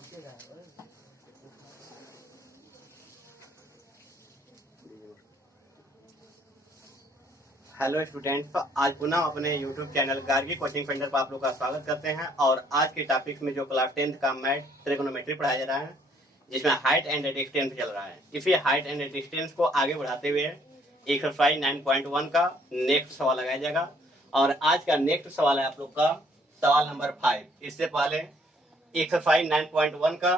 Hello students, आज पुनः अपने YouTube channel Gargi coaching centre पर आप लोग का स्वागत करते हैं। और आज के टॉपिक में जो क्लास 10th का मैथ ट्रिग्नोमेट्री पढ़ाया जा रहा है, जिसमें हाइट एंड डिस्टेंस चल रहा है। इसी हाइट एंड डिस्टेंस को आगे बढ़ाते हुए एक्सरसाइज 9.1 का नेक्स्ट सवाल लगाया जाएगा। और आज का नेक्स्ट सवाल है आप लोग का सवाल नंबर 5। इससे पहले एक्सरसाइज 9.1 का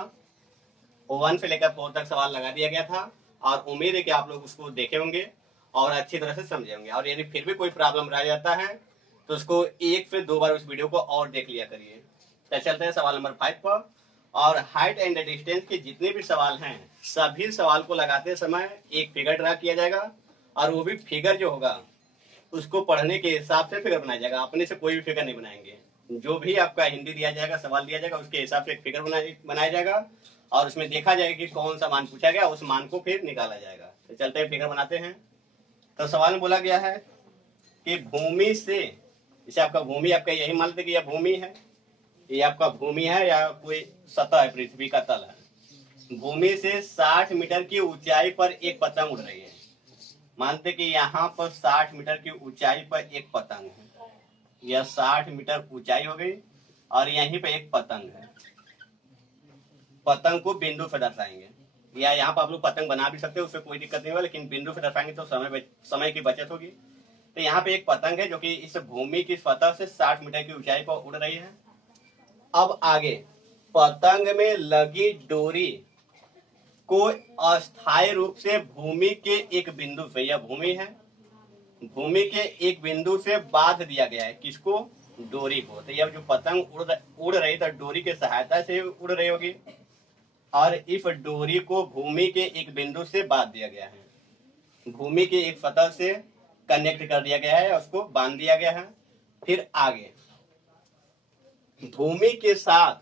1 से लेकर 4 तक सवाल लगा दिया गया था, और उम्मीद है कि आप लोग उसको देखे होंगे और अच्छी तरह से समझे होंगे। और यदि फिर भी कोई प्रॉब्लम रह जाता है तो उसको 1 से 2 बार उस वीडियो को और देख लिया करिए। तो चलते हैं सवाल नंबर 5 पर। और हाइट एंड डिस्टेंस के जितने भी सवाल हैं, सभी सवाल को लगाते समय एक फिगर ड्रा किया जाएगा, और वो भी फिगर जो होगा उसको पढ़ने के हिसाब से फिगर बनाया जाएगा। अपने से कोई भी फिगर नहीं बनाएंगे। जो भी आपका हिंदी दिया जाएगा, सवाल दिया जाएगा, उसके हिसाब से एक फिगर बनाया जाएगा, और उसमें देखा जाएगा कि कौन सा मान पूछा गया, उस मान को फिर निकाला जाएगा। तो चलते हैं फिगर बनाते हैं। तो सवाल में बोला गया है कि भूमि से, जैसे आपका भूमि, आपका यही मान लेते कि यह भूमि है, ये आपका भूमि है या कोई सतह है, पृथ्वी का तल है। भूमि से 60 मीटर की ऊंचाई पर एक पतंग उड़ रही है। मानते कि यहाँ पर 60 मीटर की ऊंचाई पर एक पतंग है। यह 60 मीटर ऊंचाई हो गई, और यहीं पर एक पतंग है। पतंग को बिंदु से दर्शाएंगे, या यहाँ पर आप लोग पतंग बना भी सकते हो, उससे कोई दिक्कत नहीं होगा, लेकिन बिंदु से दर्शाएंगे तो समय की बचत होगी। तो यहाँ पे एक पतंग है जो कि इस भूमि की सतह से 60 मीटर की ऊंचाई पर उड़ रही है। अब आगे पतंग में लगी डोरी को अस्थायी रूप से भूमि के एक बिंदु से, यह भूमि है, भूमि के एक बिंदु से बांध दिया गया है। किसको? डोरी को। तो यह जो पतंग उड़ रही, तो डोरी की सहायता से उड़ रही होगी, और इस डोरी को भूमि के एक बिंदु से बांध दिया गया है। भूमि के एक सतह से कनेक्ट कर दिया गया है, उसको बांध दिया गया है। फिर आगे भूमि के साथ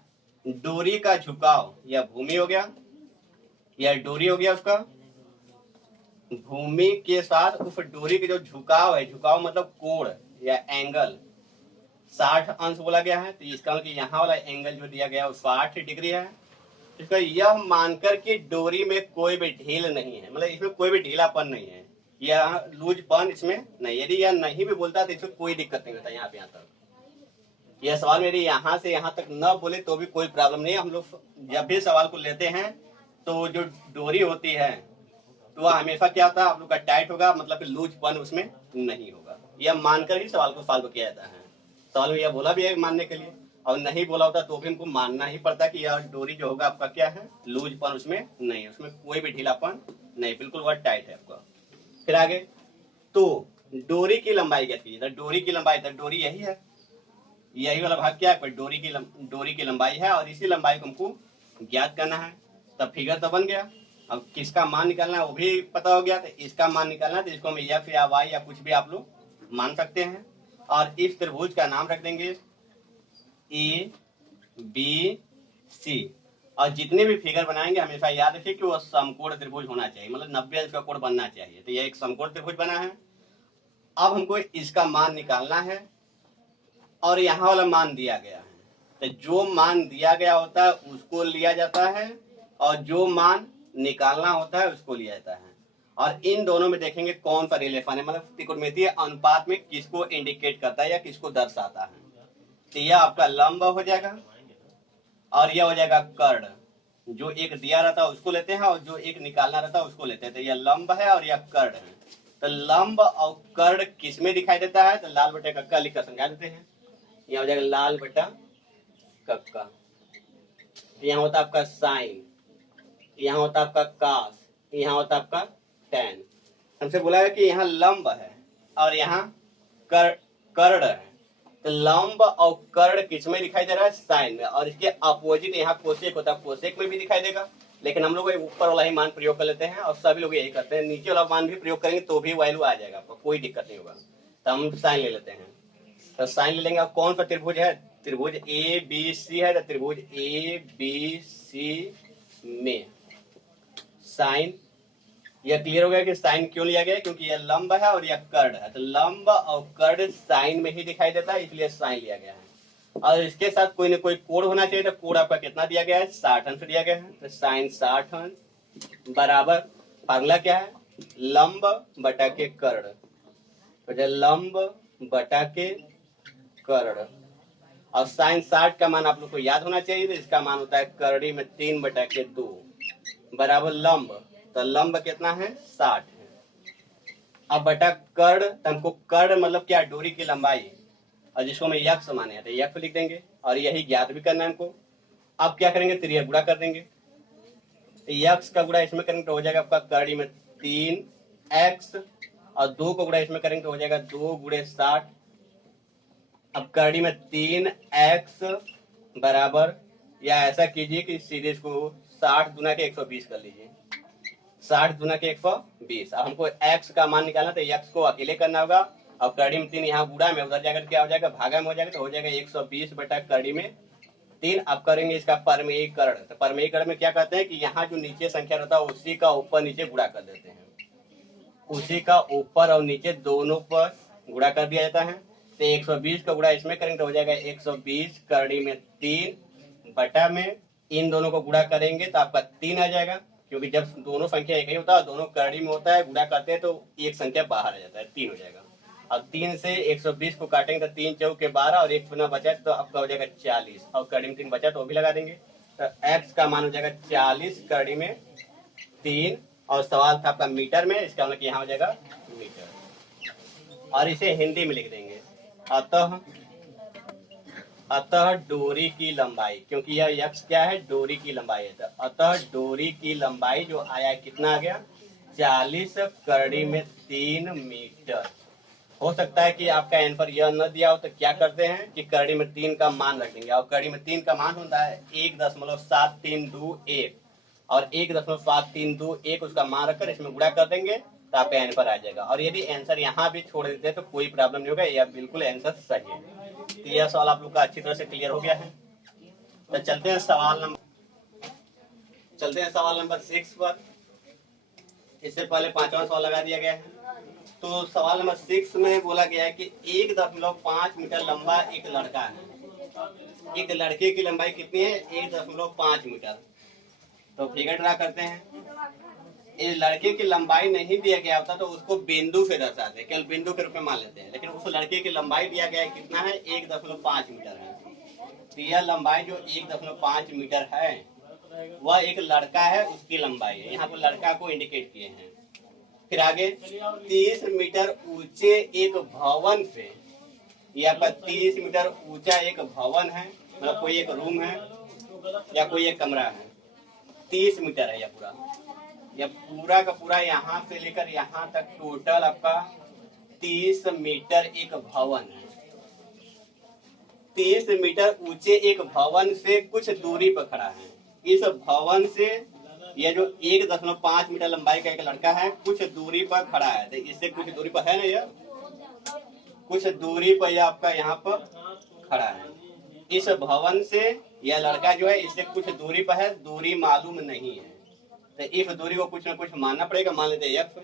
डोरी का झुकाव, यह भूमि हो गया, यह डोरी हो गया उसका। भूमि के साथ उस डोरी के जो झुकाव है, झुकाव मतलब कोण या एंगल, 60 अंश बोला गया है। तो इसका मतलब यहाँ वाला एंगल जो दिया गया है वो 60 डिग्री है। इसका यह मानकर कि डोरी में कोई भी ढील नहीं है, मतलब इसमें कोई भी ढीलापन नहीं है, या लूजपन इसमें नहीं। यदि यह नहीं भी बोलता तो इसमें कोई दिक्कत नहीं होता। यहाँ पे यहाँ तक यह सवाल मेरी यहाँ से यहाँ तक न बोले तो भी कोई प्रॉब्लम नहीं है। हम लोग जब भी सवाल को लेते हैं तो जो डोरी होती है तो वह हमेशा क्या होता है, आप लोग का टाइट होगा, मतलब कि लूजपन उसमें नहीं होगा। यह मानकर ही सवाल को सॉल्व किया जाता है। सवाल में यह बोला भी है मानने के लिए, और नहीं बोला होता तो भी हमको मानना ही पड़ता है कि यह डोरी जो होगा आपका क्या है, लूजपन उसमें नहीं है, उसमें कोई भी ढीलापन नहीं, बिल्कुल वह टाइट है आपका। फिर आगे तो डोरी की लंबाई क्या थी? डोरी की लंबाई, तो डोरी यही है, यही वाला भाग क्या है, डोरी की लंबाई है, और इसी लंबाई को हमको ज्ञात करना है। तब फिगर तो बन गया। अब किसका मान निकालना है वो भी पता हो गया। तो इसका मान निकालना है, तो इसको हम एफ या वाई या कुछ भी आप लोग मान सकते हैं। और इस त्रिभुज का नाम रख देंगे ए बी सी। और जितने भी फिगर बनाएंगे हमेशा याद रखिए कि वो समकोण त्रिभुज होना चाहिए, मतलब 90 अंश का कोण बनना चाहिए। तो यह एक समकोण त्रिभुज बना है। अब हमको इसका मान निकालना है, और यहाँ वाला मान दिया गया है। तो जो मान दिया गया होता है उसको लिया जाता है, और जो मान निकालना होता है उसको लिया जाता है। और इन दोनों में देखेंगे कौन सा रिलेशन है, मतलब त्रिकोणमितीय अनुपात में किसको इंडिकेट करता है या किसको दर्शाता है। तो यह आपका लंब हो जाएगा, और यह हो जाएगा कर्ण। जो एक दिया रहता है उसको लेते हैं, और जो एक निकालना रहता है उसको लेते हैं। तो यह लंब है और यह कर्ण है। तो लंब और कर्ण किस में दिखाई देता है? तो लाल बटे कक्का लिखकर समझा देते हैं। यह हो जाएगा लाल बटा कक्का। यहाँ होता है आपका साइन, यहाँ होता है आपका कास, यहाँ होता है आपका टैन। हमसे बोला है कि यहाँ लंब है और यहाँ कर्ण है। तो लंब और कर्ण किस में दिखाई दे रहा है? साइन में। और इसके अपोजिट यहाँ कोसेक होता है, कोसेक में भी दिखाई देगा। लेकिन हम लोग ऊपर वाला ही मान प्रयोग कर लेते हैं, और सभी लोग यही करते हैं। नीचे वाला मान भी प्रयोग करेंगे तो भी वैल्यू आ जाएगा, आपको कोई दिक्कत नहीं होगा। तो हम साइन ले लेते हैं। तो साइन ले लेंगे। कौन सा त्रिभुज है? त्रिभुज ए बी सी है। तो त्रिभुज ए बी सी में साइन, यह क्लियर हो गया कि साइन क्यों लिया गया, क्योंकि यह लंब है और यह कर्ण है। तो लंब और कर्ण साइन में ही दिखाई देता है, इसलिए साइन लिया गया है। और इसके साथ कोई ना कोई कोण होना चाहिए। तो कोण आपका कितना दिया गया है, 60 अंश दिया गया है। तो साइन 60 अंश बराबर फार्मूला क्या है, लंब बटा के कर्ण। तो जो लंब बटा के कर्ण, और साइन 60 का मान आप लोग को याद होना चाहिए। तो इसका मान होता है करड़ी में 3 बटा के 2 बराबर लंब। तो लंब कितना है, 60 है। अब बटा कर्ण, तो हमको कर्ण मतलब क्या, डोरी की लंबाई, और जिसको हम यक्ष माने हैं तो यक्ष लिख देंगे, और यही ज्ञात भी करना है हमको। अब क्या करेंगे, त्रिया गुणा कर देंगे। यक्ष का गुणा इसमें करेंगे तो हो जाएगा आपका करड़ी में 3x, और 2 को गुणा इसमें करेंगे तो हो जाएगा 2 गुणे 60। अब करड़ी में 3x बराबर, या ऐसा कीजिए कि सीधे इसको 60 गुना के 120 कर लीजिए, 60 गुना के 120। अब हमको x का मान निकालना, तो x को अकेले करना होगा, और करड़ी में 3 यहाँ गुणा में, उधर जाकर क्या हो जाएगा, भागा में हो जाएगा। तो हो जाएगा 120 बटा करड़ी में 3। अब करेंगे इसका परमेयीकरण। तो परमेयीकरण में क्या कहते हैं कि यहाँ जो नीचे संख्या रहता है उसी का ऊपर नीचे गुणा कर देते हैं, उसी का ऊपर और नीचे दोनों पर गुणा कर दिया जाता है। तो 120 का गुणा इसमें करेंगे तो हो जाएगा 120 करड़ी में 3 बटा में, इन दोनों को गुणा करेंगे तो आपका 3 आ जाएगा, क्योंकि जब दोनों संख्या एक ही होता है, दोनों करड़ी में होता है, गुणा करते हैं तो एक संख्या बाहर आ जाता है, 3 हो जाएगा। अब 3 से 120 को काटेंगे तो 3 चौके 12, और 1 गुना बचा तो आपका हो जाएगा 40, और करड़ी में 3 बचा तो वो भी लगा देंगे। तो x का मान हो जाएगा 40 करड़ी में 3, और सवाल था आपका मीटर में, इसका मतलब यहाँ हो जाएगा मीटर, और इसे हिंदी में लिख देंगे। अतः डोरी की लंबाई, क्योंकि यह यक्ष क्या है, डोरी की लंबाई है। तो अतः डोरी की लंबाई जो आया कितना आ गया, 40 करड़ी में 3 मीटर। हो सकता है कि आपका आंसर यह न दिया हो, तो क्या करते हैं कि करड़ी में 3 का मान रख देंगे, और करड़ी में 3 का मान होता है 1.732 और 1.732 उसका मान रखकर इसमें गुणा कर देंगे तो आपका आंसर आ जाएगा। और यदि आंसर यहाँ भी छोड़ देते हैं तो कोई प्रॉब्लम नहीं होगा, यह बिल्कुल आंसर सही है। तो यह सवाल आप लोग का अच्छी तरह से क्लियर हो गया है। तो चलते हैं सवाल नंबर 6 पर। इससे पहले 5वां सवाल लगा दिया गया है। तो सवाल नंबर 6 में बोला गया है कि 1.5 मीटर लंबा एक लड़का है। एक लड़के की लंबाई कितनी है, 1.5 मीटर। तो फिगर ड्रा करते हैं। इस लड़के की लंबाई नहीं दिया गया होता तो उसको बिंदु से दर्शाते, केवल बिंदु के रूप में मान लेते हैं, लेकिन उस लड़के की लंबाई दिया गया है कितना है, 1.5 मीटर है। तो यह लंबाई जो 1.5 मीटर है वह एक लड़का है, उसकी लंबाई है। यहाँ पर लड़का को इंडिकेट किए हैं। फिर आगे 30 मीटर ऊंचे एक भवन से, यह आपका 30 मीटर ऊंचा एक भवन है, मतलब कोई एक रूम है या कोई एक कमरा है, 30 मीटर है यह पूरा का पूरा यहाँ से लेकर यहाँ तक टोटल आपका 30 मीटर एक भवन है। 30 मीटर ऊंचे एक भवन से कुछ दूरी पर खड़ा है। इस भवन से यह जो 1.5 मीटर लंबाई का एक लड़का है कुछ दूरी पर खड़ा है। तो इससे कुछ दूरी पर है ना, यह कुछ दूरी पर यह आपका यहाँ पर खड़ा है। इस भवन से यह लड़का जो है इससे कुछ दूरी पर है, दूरी मालूम नहीं है, तो इस दूरी को कुछ ना कुछ मानना पड़ेगा। मान लेते हैं x।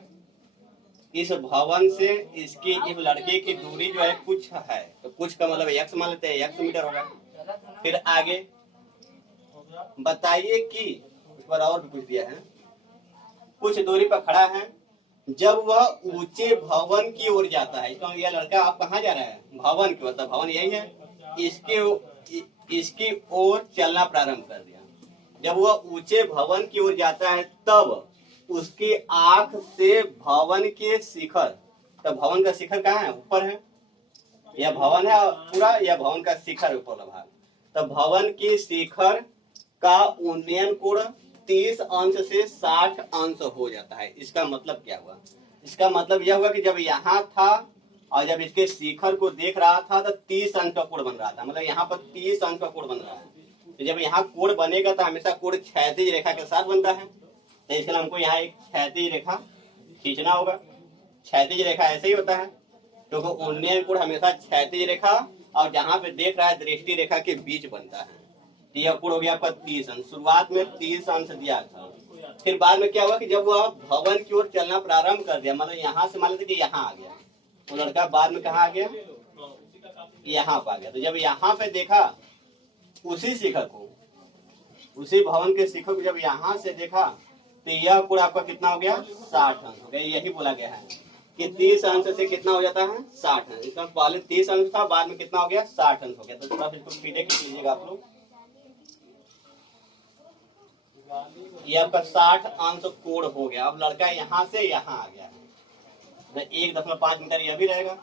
इस भवन से इसकी इस लड़के की दूरी जो है कुछ है, तो कुछ का मतलब x मान लेते हैं, x मीटर होगा। फिर आगे बताइए कि इस पर और भी कुछ दिया है, कुछ दूरी पर खड़ा है, जब वह ऊंचे भवन की ओर जाता है। इसका यह लड़का आप कहाँ जा रहा है, भवन की ओर। तो भवन यही है, इसकी ओर चलना प्रारंभ कर दिया। जब वह ऊंचे भवन की ओर जाता है तब उसकी आंख से भवन के शिखर, तो भवन का शिखर कहाँ है, ऊपर है, यह भवन है पूरा, यह भवन का शिखर ऊपर भाग। तो भवन के शिखर का उन्नयन कोण 30 अंश से 60 अंश हो जाता है। इसका मतलब क्या हुआ, इसका मतलब यह हुआ कि जब यहाँ था और जब इसके शिखर को देख रहा था तो 30 अंश का कोण बन रहा था, मतलब यहाँ पर 30 अंश का कोण बन रहा है। तो जब यहाँ कोण बनेगा तो हमेशा कोण क्षैतिज रेखा के साथ बनता है। तो इसलिए हमको यहाँ एक क्षैतिज रेखा खींचना होगा। क्षैतिज रेखा ऐसे ही होता है, तो उन्नयन कोण हमेशा क्षैतिज रेखा और जहाँ पे देख रहा है दृष्टि रेखा के बीच बनता है। तो यह कोण हो गया आपका 30 अंश। शुरुआत में 30 अंश दिया था, फिर बाद में क्या हुआ कि जब वह भवन की ओर चलना प्रारंभ कर दिया, मतलब यहाँ से मान लेते कि यहाँ आ गया, तो लड़का बाद में कहाँ आ गया, यहाँ पर आ गया। तो जब यहाँ पे देखा उसी शिखर को, उसी भवन के शिखर को जब यहाँ से देखा तो यह कोण आपका कितना हो गया 60 अंश हो गया। यही बोला गया है कि 30 अंश से कितना हो जाता है 60 अंश। इसका पहले 30 अंश था, बाद में कितना हो गया 60 अंश हो गया। तो थोड़ा इसको सीधे खींच लीजिएगा आप लोग। ये आपका 60 अंश कोण हो गया। अब लड़का यहाँ से यहाँ आ गया है, 1.5 मीटर यह भी रहेगा।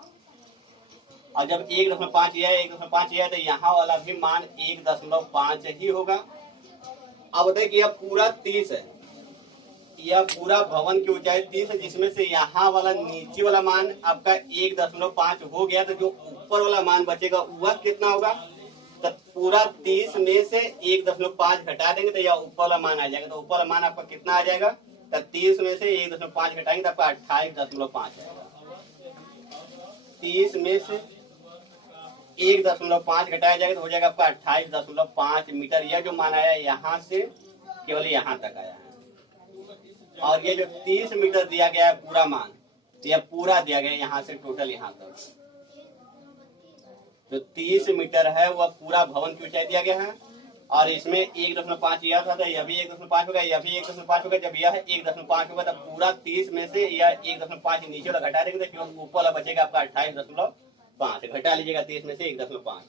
और जब 1.5 यह 1.5 यह तो यहाँ वाला भी मान 1.5 ही होगा। अब बताइए कि यह पूरा 30 है, यह पूरा भवन की ऊंचाई 30 है, जिसमें से यहाँ वाला नीचे वाला मान आपका 1.5 हो गया। तो जो ऊपर वाला मान बचेगा वह कितना होगा? तो पूरा 30 में से 1.5 घटा देंगे तो यह ऊपर वाला मान आ जाएगा। तो ऊपर वाला मान आपका कितना आ जाएगा? तो 30 में से 1.5 घटाएंगे तो आपका 28.5 आएगा। 30 में से 1.5 घटाया जाएगा तो हो जाएगा आपका 28.5 मीटर। यह जो मान आया यहाँ से केवल यहाँ तक आया है। और ये जो 30 मीटर दिया गया है पूरा मान, यह पूरा दिया गया है यहाँ से टोटल यहाँ तक। जो 30 मीटर है वह पूरा भवन की ऊंचाई दिया गया है। और इसमें 1.5 यह था तो यह भी 1.5 होगा, यह भी 1.5 होगा। जब यह 1.5 होगा तो पूरा 30 में से यह 1.5 नीचे वाला घटा देंगे तो केवल ऊपर वाला बचेगा आपका 28.5। घटा लीजिएगा 30 में से 1.5।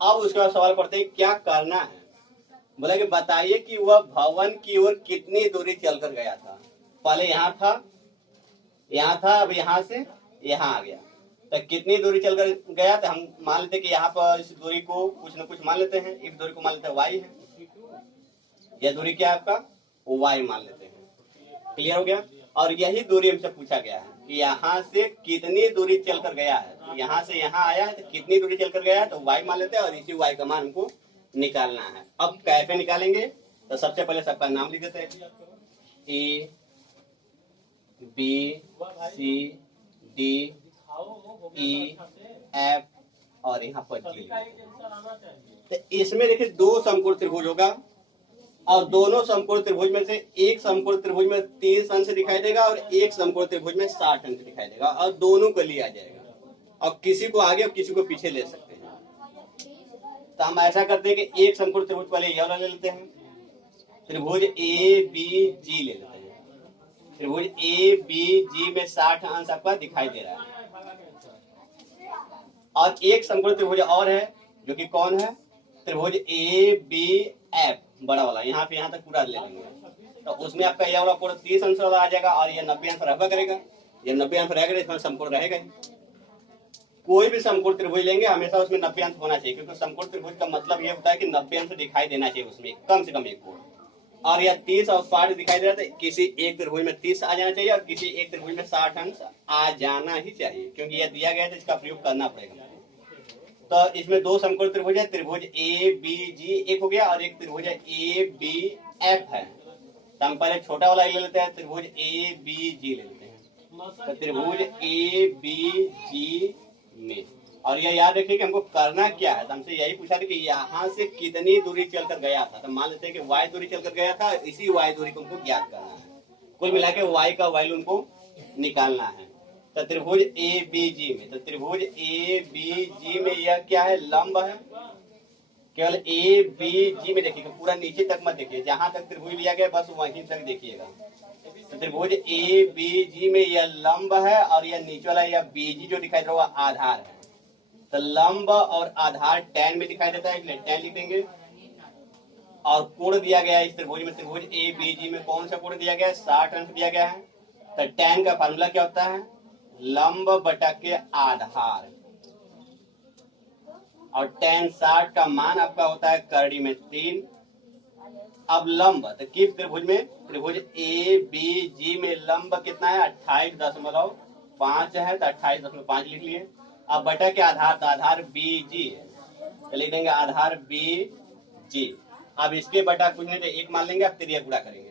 अब उसके बाद सवाल पढ़ते हैं क्या करना है। बोला कि बताइए कि वह भवन की ओर कितनी दूरी चलकर गया था। पहले यहाँ था, अब यहाँ से यहाँ आ गया तो कितनी दूरी चलकर गया। तो हम मान लेते हैं कि यहाँ पर इस दूरी को कुछ न कुछ मान लेते हैं। इस दूरी को मान लेते हैं y है। यह दूरी क्या है आपका? y मान लेते हैं। क्लियर हो गया। और यही दूरी हमसे पूछा गया है कि यहाँ से कितनी दूरी चलकर गया है। यहाँ से यहाँ आया है तो कितनी दूरी चलकर गया है तो y मान लेते हैं और इसी y का मान हमको निकालना है। अब कैसे निकालेंगे? तो सबसे पहले सबका नाम लिख देते हैं। A B C D E F और यहाँ पर G। तो इसमें देखिए 2 समकोण त्रिभुज होगा और दोनों समकोण त्रिभुज में से एक समकोण त्रिभुज में 30 अंश दिखाई देगा और एक समकोण त्रिभुज में 60 अंश दिखाई देगा और दोनों को लिया जाएगा और किसी को आगे और किसी को पीछे ले सकते हैं। तो हम ऐसा करते हैं कि एक समकोण त्रिभुज पहले यह वाला ले लेते हैं, त्रिभुज ए बी जी ले लेते हैं। त्रिभुज ए बी जी में 60 अंश आपका दिखाई दे रहा है। और एक समकोण त्रिभुज और है जो कि कौन है? त्रिभुज ए बी एफ बड़ा वाला, यहाँ पे यहाँ तक पूरा ले लेंगे तो उसमें आपका यह वाला कोण 30 अंश वाला आ जाएगा और यह 90 अंश रहबा करेगा। यह 90 अंश रहेगा, इसमें समकोण रहेगा ही। कोई भी समकोण त्रिभुज लेंगे हमेशा उसमें 90 अंश होना चाहिए, क्योंकि समकोण त्रिभुज का मतलब यह होता है कि 90 अंश दिखाई देना चाहिए उसमें कम से कम एक कोण। और यह 30 और 60 दिखाई दे रहा है तो किसी एक त्रिभुज में 30 आ जाना चाहिए और किसी एक त्रिभुज में 60 अंश आ जाना ही चाहिए, क्योंकि यह दिया गया है तो इसका प्रयोग करना पड़ेगा। तो इसमें 2 समकोण त्रिभुज है, त्रिभुज ए बी जी एक हो गया और एक त्रिभुज ए बी एफ है। तो हम पहले छोटा वाला ले लेते हैं, त्रिभुज ए बी जी ले लेते हैं। तो त्रिभुज ए बी जी में, और यह याद रखिए कि हमको करना क्या है। तो हमसे यही पूछा था कि यहाँ से कितनी दूरी चलकर गया था। तो मान लेते हैं कि y दूरी चलकर गया था, इसी y दूरी को हमको ज्ञात करना है। कुल मिला के y का वैल्यू उनको निकालना है। तो त्रिभुज ए बी जी में, तो त्रिभुज ए बी जी में यह क्या है? लंब है। केवल ए बी जी में देखिएगा, पूरा नीचे तक मत देखिए, जहां तक त्रिभुज लिया गया बस वहीं तक देखिएगा। तो त्रिभुज ए बी जी में यह लंब है और यह नीचे वाला यह बी जी जो दिखाई दे रहा है आधार है। तो लंब और आधार tan में दिखाई देता है, इसलिए tan लिखेंगे। और कोण दिया गया है इस त्रिभुज में, त्रिभुज ए बी जी में कौन सा कोण दिया गया है? 60 अंश दिया गया है। तो tan का फार्मूला क्या होता है? लंब बटा के आधार, और tan 60 का मान आपका होता है करड़ी में 3। अब लंब तो किस त्रिभुज में? त्रिभुज ए बी जी में लंब कितना है? 28.5 है, तो 28.5 लिख लिए। अब बटा के आधार, तो आधार बी जी है तो लिख देंगे आधार बी जी। अब इसके बटा कुछ नहीं तो 1 मान लेंगे, अब 3 गुणा करेंगे।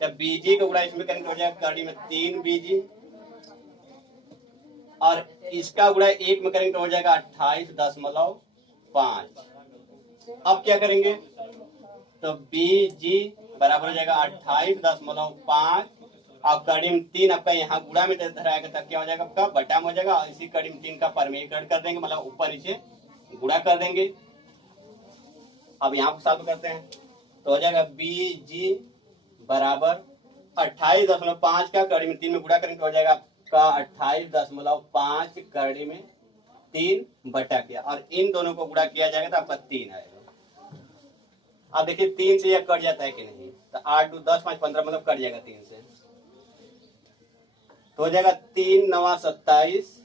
जब बी जी का गुणा इसमें करेंगे तो हो जाएगा करड़ी में 3 बी जी, और इसका गुणा 1 में करेंगे तो हो जाएगा 28.5। अब क्या करेंगे? तो बी जी बराबर हो जाएगा 28.5 और कड़ी 3 आपका यहाँ गुणा में धराएगा तब क्या हो जाएगा आपका बटा में हो जाएगा, और इसी कड़ी 3 का परमीकरण कर देंगे, मतलब ऊपर नीचे गुणा कर देंगे। अब यहाँ पर सॉल्व करते हैं तो हो जाएगा बी जी बराबर 28.5 का कड़ी में 3 में गुणा करेंगे तो हो जाएगा आपका 28.5 कड़ी में 3 बटा किया, और इन दोनों को गुणा किया जाएगा तो आपका 3 आएगा। अब देखिए 3 से यह कट जाता है कि नहीं, तो 8 2 10 5 15 मतलब कट जाएगा 3 से, तो हो जाएगा 3 9 27,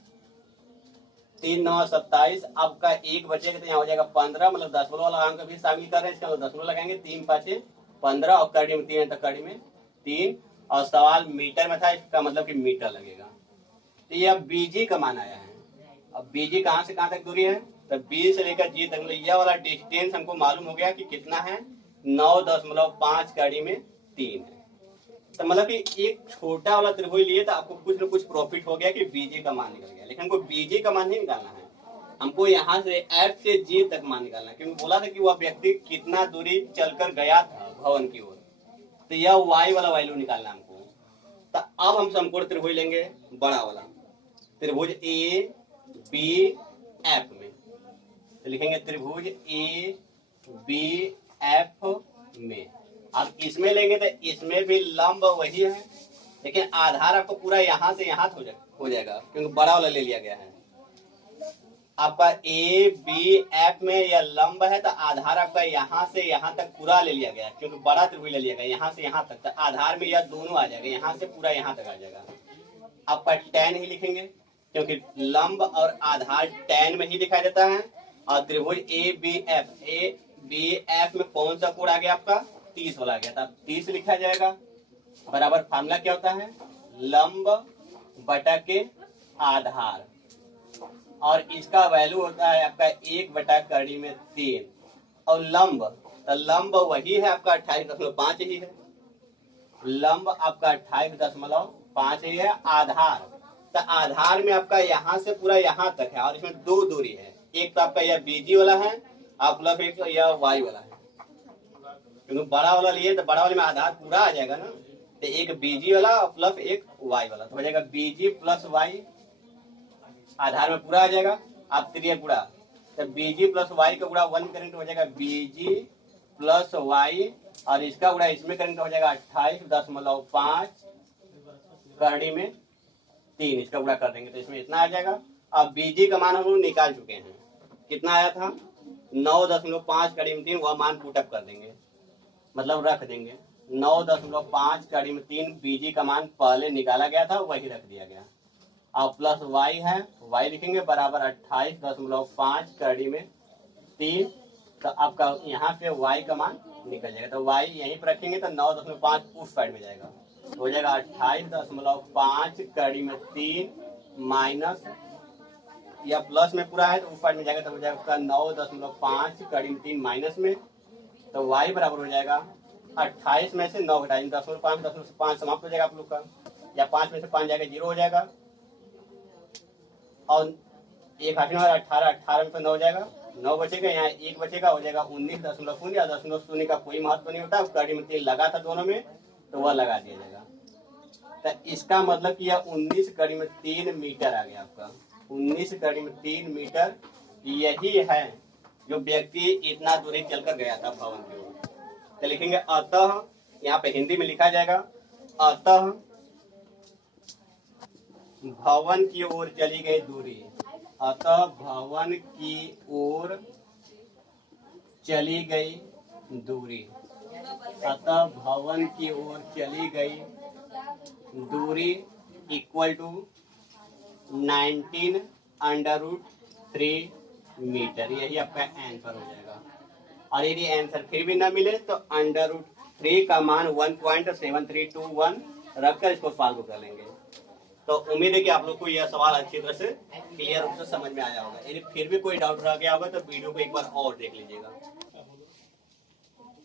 3 9 27। आपका एक बचेगा तो यहाँ हो जाएगा 15, मतलब दशमलव वाला अंक भी शामिल कर रहे हैं, इसका मतलब दशमलव लगाएंगे, 3 5 15, और कड़ी में 3 है तो कड़ी में 3, और सवाल मीटर में था, इसका मतलब कि मीटर लगेगा। तो ये अब बीजी का मान आया है। अब बीजी कहाँ से कहाँ तक दूरी है, तो बी से लेकर जी तक, मतलब यह वाला डिस्टेंस हमको मालूम हो गया कि कितना है, 9.5 कड़ी में 3 है। तो मतलब कि एक छोटा वाला त्रिभुज लिए तो आपको कुछ न कुछ प्रॉफिट हो गया कि बीजी का मान निकल गया, लेकिन हमको बीजी का मान नहीं निकालना है, हमको यहाँ से एफ से जी तक मान निकालना है, क्योंकि बोला था कि वह व्यक्ति कितना दूरी चलकर गया था भवन की ओर, तो यह वाई वाला वैल्यू निकालना है हमको। तो अब हम समकोण त्रिभुज लेंगे, बड़ा वाला त्रिभुज ए बी एफ में, तो लिखेंगे त्रिभुज ए बी एफ में। अब इसमें लेंगे तो इसमें भी लंब वही है, लेकिन आधार आपको पूरा यहाँ से यहाँ हो जाएगा, क्योंकि बड़ा वाला ले लिया गया है। आपका ए बी एफ में यह लंब है, तो आधार आपका यहाँ से यहाँ तक पूरा ले लिया गया है, क्योंकि बड़ा त्रिभुज ले लिया गया यहाँ से यहाँ तक, तो आधार में यह दोनों आ जाएगा, यहाँ से पूरा यहाँ तक आ जाएगा। आपका tan ही लिखेंगे, क्योंकि लंब और आधार tan में ही दिखाई देता है। और त्रिभुज ए बी एफ में कौन सा कोण आ गया आपका 30 वाला आ गया था, 30 लिखा जाएगा। बराबर फार्मूला क्या होता है, लंब बटा के आधार, और इसका वैल्यू होता है आपका 1 बटा कड़ी में 3, और लंब, तो लंब वही है आपका 28.5 ही है, लंब आपका 28.5 ही है। आधार, तो आधार में आपका यहाँ से पूरा यहाँ तक है, और इसमें 2 दूरी है, एक तो आपका यह बीजी वाला है और प्लस एक तो यह वाई वाला है, क्योंकि बड़ा वाला लिए तो बड़ा वाले में आधार पूरा आ जाएगा ना, तो एक बीजी वाला और प्लस एक वाई वाला, तो हो जाएगा बीजी प्लस वाई, आधार में पूरा आ जाएगा। आप त्रिय गुणा, तो बीजी प्लस वाई का गुणा 1 करेंगे तो हो जाएगा बीजी प्लस वाई, और इसका गुणा इसमें करेंगे तो हो जाएगा 28.5 कड़ी में 3, इसका गुणा कर देंगे तो इसमें इतना आ जाएगा। अब बीजी का मान हम लोग निकाल चुके हैं, कितना आया था 9.5 कड़ी में 3, वह मान पुटअप कर देंगे, मतलब रख देंगे 9.5 कड़ी में 3 बीजी का मान पहले निकाला गया था वही रख दिया गया, और प्लस वाई है, वाई लिखेंगे बराबर 28.5 कड़ी में 3, तो आपका यहाँ पे वाई का मान निकल जाएगा, तो वाई यहीं पर रखेंगे तो 9.5 उस साइड में जाएगा, तो हो जाएगा 28.5 कड़ी में 3 माइनस, या प्लस में पूरा है तो उस साइड में जाएगा, तो हो जाएगा आपका 9.5 कड़ी में 3 माइनस में, तो वाई बराबर हो जाएगा 28 में से 9 घटाएंगे 10.5 समाप्त हो जाएगा आप लोग का, या 5 में से 5 जाएगा 0 हो जाएगा, और एक 18 में से 9 हो जाएगा, 9 बचेगा, यहाँ 1 बचेगा, हो जाएगा 19.0, या 0.0 का कोई महत्व नहीं होता, कड़ी में 3 लगा था दोनों में तो वह लगा दिया जाएगा। तो इसका मतलब कि यह 19 कड़ी में 3 मीटर आ गया आपका, 19 कड़ी में 3 मीटर यही है जो व्यक्ति इतना दूरी चलकर गया था भवन की ओर। तो लिखेंगे अतः, यहाँ पे हिंदी में लिखा जाएगा अतः भवन की ओर चली गई दूरी, अतः भवन की ओर चली गई दूरी, अतः भवन की ओर चली गई दूरी इक्वल टू 19√3 मीटर, यही आपका आंसर हो जाएगा। और यदि आंसर फिर भी ना मिले तो √3 का मान 1.7321 रखकर इसको सॉल्व कर लेंगे। तो उम्मीद है कि आप लोग को यह सवाल अच्छी तरह से क्लियर रूप से समझ में आया होगा। यदि फिर भी कोई डाउट रह गया होगा तो वीडियो को एक बार और देख लीजिएगा।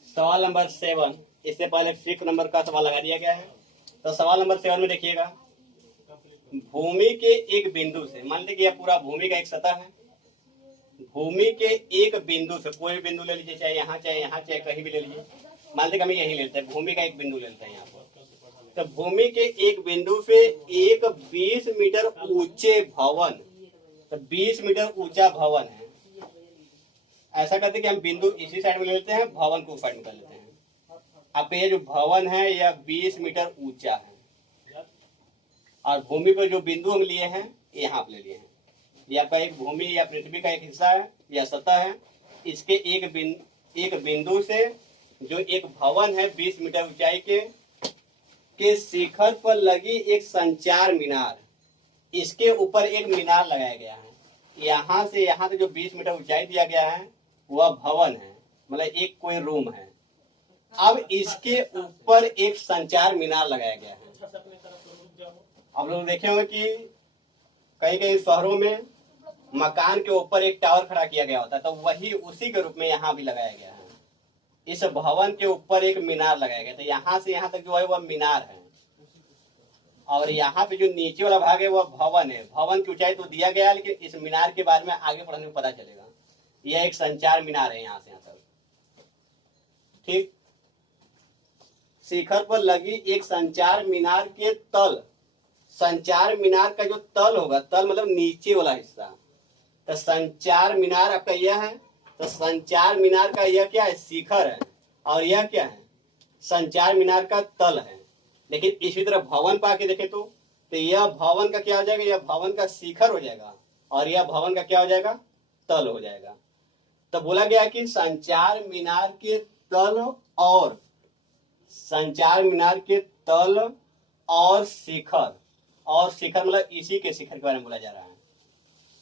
सवाल नंबर 7, इससे पहले 6 नंबर का सवाल लगा दिया गया है। तो सवाल नंबर 7 में देखिएगा, भूमि के एक बिंदु से, मान लीजिए यह पूरा भूमि का एक सतह है, भूमि के एक बिंदु से, कोई बिंदु ले लीजिए, चाहे यहाँ चाहे कहीं भी ले लीजिए, मान लीजिए हम यही लेते हैं, भूमि का एक बिंदु लेते हैं यहाँ पर, तो भूमि के एक बिंदु से एक 20 मीटर ऊंचे भवन, तो 20 मीटर ऊंचा भवन है। ऐसा करते कि हम बिंदु इसी साइड में ले लेते हैं, भवन को साइड में कर लेते हैं। अब ये जो भवन है यह 20 मीटर ऊंचा है और भूमि पर जो बिंदु हम लिए हैं यहाँ पे ले लिए हैं। यह आपका एक भूमि या पृथ्वी का एक हिस्सा है या सतह है। इसके एक बिंदु से जो एक भवन है 20 मीटर ऊंचाई के शिखर पर लगी एक संचार मीनार, इसके ऊपर एक मीनार लगाया गया है। यहाँ से यहाँ तक जो 20 मीटर ऊंचाई दिया गया है वह भवन है, मतलब एक कोई रूम है। अब इसके ऊपर एक संचार मीनार लगाया गया है। आप लोग देखे होंगे कि कई कई शहरों में मकान के ऊपर एक टावर खड़ा किया गया होता है, तो वही उसी के रूप में यहाँ भी लगाया गया है। इस भवन के ऊपर एक मीनार लगाया गया, तो यहाँ से यहाँ तक जो है वह मीनार है और यहाँ पे जो नीचे वाला भाग है वह भवन है। भवन की ऊंचाई तो दिया गया है, लेकिन इस मीनार के बारे में आगे पढ़ने में पता चलेगा। यह एक संचार मीनार है यहाँ से यहाँ तक, ठीक। शिखर पर लगी एक संचार मीनार के तल, संचार मीनार का जो तल होगा, तल मतलब नीचे वाला हिस्सा, तो संचार मीनार आपका यह है। तो संचार मीनार का यह क्या है, शिखर है, और यह क्या है, संचार मीनार का तल है। लेकिन इसी तरह भवन पा के देखे तो यह भवन का क्या हो जाएगा, यह भवन का शिखर हो जाएगा और यह भवन का क्या हो जाएगा, तल हो जाएगा। तो बोला गया कि संचार मीनार के तल और संचार मीनार के तल और शिखर मतलब इसी के शिखर के बारे में बोला जा रहा है,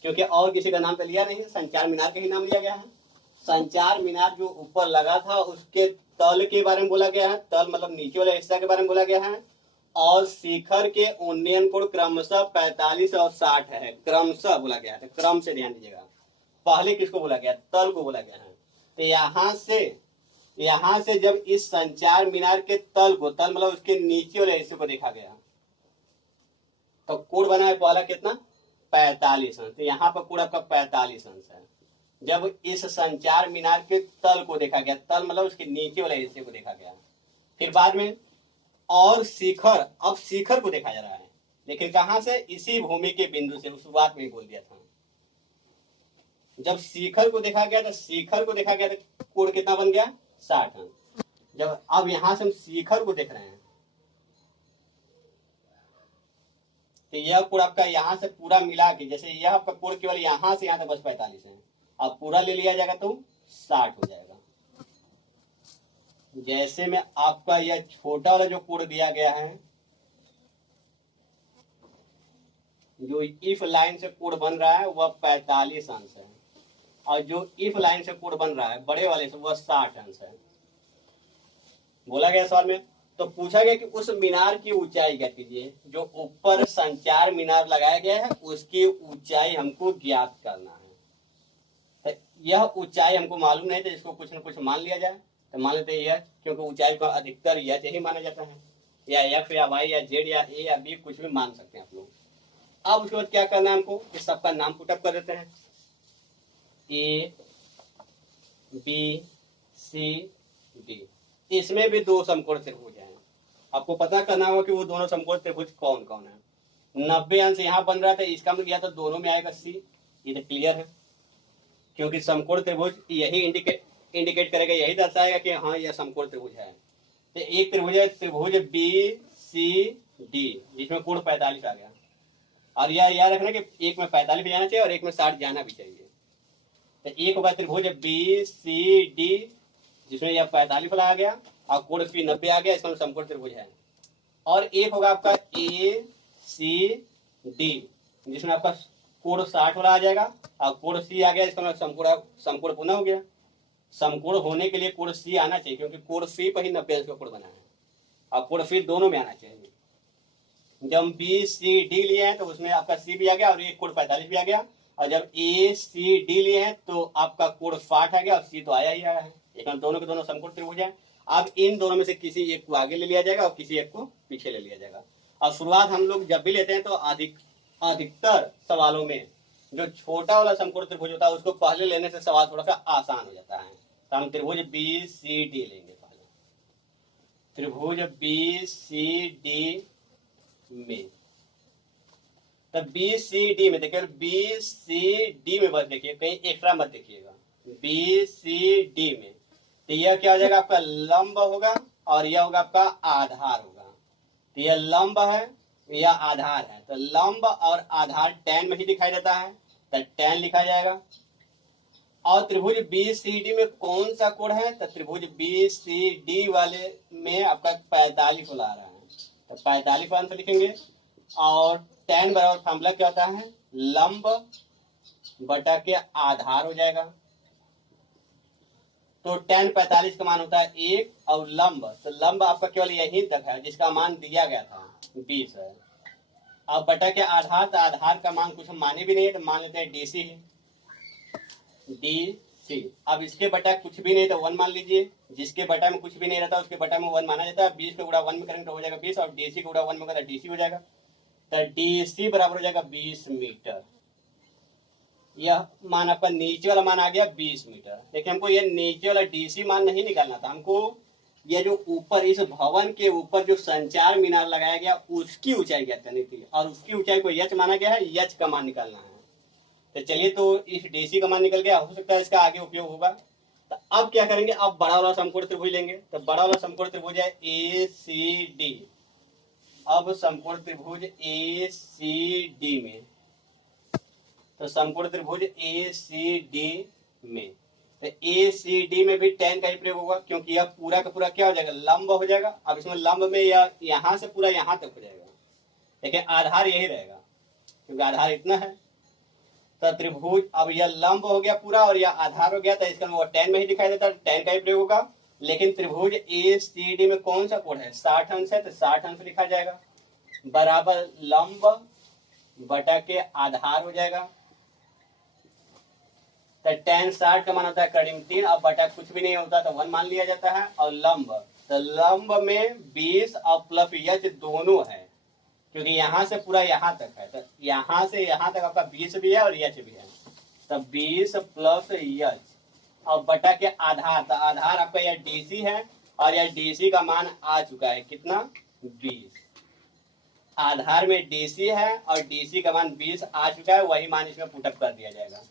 क्योंकि और किसी का नाम तो लिया नहीं है, संचार मीनार का ही नाम लिया गया है। संचार मीनार जो ऊपर लगा था उसके तल के बारे में बोला गया है, तल मतलब नीचे वाले हिस्सा के बारे में बोला गया है। और शिखर के उन्नयन कोण क्रमशः 45 और 60 है, क्रमशः बोला गया है, क्रम से ध्यान दीजिएगा। पहले किसको बोला गया, तल को बोला गया है। तो यहाँ से जब इस संचार मीनार के तल को, तल मतलब उसके नीचे वाले हिस्से को देखा गया, तो कोण बना है पहला कितना, 45 अंश। तो यहाँ पर कोण आपका 45 अंश है जब इस संचार मीनार के तल को देखा गया, तल मतलब उसके नीचे वाले हिस्से को देखा गया। फिर बाद में और शिखर, अब शिखर को देखा जा रहा है, लेकिन कहां से, इसी भूमि के बिंदु से, उस बात में बोल दिया था। जब शिखर को देखा गया तो कोण कितना बन गया, 60 अंश। जब अब यहां से हम शिखर को देख रहे हैं तो यह कोण आपका यहाँ से पूरा मिला के, जैसे यह आपका कोण केवल यहाँ से यहाँ तक बस 45 है, अब पूरा ले लिया जाएगा तो 60 हो जाएगा। जैसे में आपका यह छोटा वाला जो कोण दिया गया है, जो इफ लाइन से कोण बन रहा है वह 45 अंश है, और जो इफ लाइन से कोण बन रहा है बड़े वाले से वह 60 अंश है। बोला गया सवाल में, तो पूछा गया कि उस मीनार की ऊंचाई क्या कीजिए, जो ऊपर संचार मीनार लगाया गया है उसकी ऊंचाई हमको ज्ञात करना है। तो यह ऊंचाई हमको मालूम नहीं था, इसको कुछ न कुछ मान लिया जाए, तो मान लेते हैं क्योंकि ऊंचाई को अधिकतर यह ही माना जाता है, या एफ या वाई या जेड या ए या बी कुछ भी मान सकते हैं आप लोग। अब उसके बाद क्या करना है हमको, इस सबका नाम पुटअप कर देते हैं, ए बी सी डी। इसमें भी दो समकोण त्रिभुज हैं, आपको पता करना होगा कि वो दोनों समकोण त्रिभुज कौन कौन है। 90 अंश यहाँ बन रहा था, इसका मतलब या तो दोनों में आएगा सी, ये तो क्लियर है, क्योंकि समकोण त्रिभुज यही इंडिकेट करेगा, यही दर्शाएगा कि हाँ यह समकोण त्रिभुज है। तो एक त्रिभुज है, त्रिभुज बी सी डी, जिसमें कोण 45 आ गया, और यह याद रखना कि एक में 45 भी जाना चाहिए और एक में 60 जाना भी चाहिए। तो एक होगा त्रिभुज बी सी डी, जिसमें यह 45 वाला आ गया और कोण पी 90 आ गया, इसका समकोण त्रिभुज है। और एक होगा आपका ए सी डी, जिसमें आपका कोण 60 वाला आ जाएगा और कोण सी आ गया, इसका समकोण पुनः हो गया। समकोण होने के लिए कोण सी आना चाहिए, क्योंकि कोण सी पर ही 90 अंश का कोण बना है, और कोण सी दोनों में आना चाहिए। जब बी सी डी लिए हैं तो उसमें आपका सी भी आ गया और एक कोण 45 भी आ गया, और जब ए सी डी लिए हैं तो आपका कोण 60 आ गया और सी तो आया ही आया है, लेकिन दोनों के दोनों समकोण त्रिभुज हैं। अब इन दोनों में से किसी एक को आगे ले लिया जाएगा और किसी एक को पीछे ले लिया जाएगा। और शुरुआत हम लोग जब भी लेते हैं तो अधिकतर सवालों में जो छोटा वाला समकोण त्रिभुज होता है उसको पहले लेने से सवाल थोड़ा सा आसान हो जाता है। तो हम त्रिभुज बी सी डी लेंगे पहले। त्रिभुज बी सी डी में, तो बी सी डी में देखिए, बी सी डी में बस देखिए, कहीं एक्स्ट्रा मत देखिएगा, बी सी डी में, तो यह क्या हो जाएगा आपका लंब होगा और यह होगा आपका आधार होगा। तो यह लंब है, यह आधार है, तो लंब और आधार tan में ही दिखाई देता है, तो tan लिखा जाएगा। और त्रिभुज बी सी डी में कौन सा कोण है, तो त्रिभुज बी सी डी वाले में आपका 45 ला रहा है, तो 45 आंसर लिखेंगे। और tan बराबर फॉर्मूला क्या होता है, लंब बटा के आधार हो जाएगा। तो tan 45 का मान होता है 1 और लंब, तो लंब आपका केवल यहीं तक है जिसका मान दिया गया था 20 है। अब बटा के आधार, तो आधार का मान कुछ माने भी नहीं है, तो मान लेते हैं DC है, DC। अब इसके बटा कुछ भी नहीं तो 1 मान लीजिए, जिसके बटा में कुछ भी नहीं रहता उसके बटा में 1 माना जाता है। 20 को गुणा 1 में करेंगे तो हो जाएगा 20, और DC को गुणा 1 में करेंगे तो DC हो जाएगा, तो DC बराबर हो जाएगा 20 मीटर। यह मान आपका नीचे वाला मान आ गया 20 मीटर। देखिए हमको ये नीचे वाला DC मान नहीं निकालना था, हमको ये जो ऊपर इस भवन के ऊपर जो संचार मीनार लगाया गया उसकी ऊंचाई ज्ञात करनी थी, और उसकी ऊंचाई को यच माना गया है, यच का मान निकालना है। तो चलिए, तो इस DC का मान निकल गया, हो सकता है इसका आगे उपयोग होगा। तो अब क्या करेंगे, अब बड़ा वाला समकोण त्रिभुज लेंगे, तो बड़ा वाला समकोण त्रिभुज है ACD। अब समकोण त्रिभुज ACD में, तो समकोण त्रिभुज ACD में, तो ACD में भी tan का ही प्रयोग होगा, क्योंकि यह पूरा का पूरा क्या हो जाएगा, लंब हो जाएगा। अब इसमें लंब में यह यहाँ से पूरा यहाँ तक हो जाएगा, लेकिन आधार यही रहेगा क्योंकि आधार इतना है। तो त्रिभुज, अब यह लंब हो गया पूरा और यह आधार हो गया, तो इसका वो tan में ही दिखाई देता है, tan का ही प्रयोग होगा। लेकिन त्रिभुज ACD में कौन सा कोण है, 60 अंश है, तो 60 अंश लिखा जाएगा, बराबर लंब बटा के आधार हो जाएगा। तो tan 60 का मान होता है करीब 3, अब बटा कुछ भी नहीं होता तो 1 मान लिया जाता है। और लंब, तो लंब में 20 और प्लस यच दोनों है, क्योंकि यहाँ से पूरा यहाँ तक है, तो यहाँ से यहाँ तक आपका 20 भी है और यच भी है, तो 20 प्लस यच और बटा के आधार, तो आधार आपका यह DC है और यह DC का मान आ चुका है कितना, 20। आधार में DC है और DC का मान 20 आ चुका है, वही मान इसमें पुटअप कर दिया जाएगा।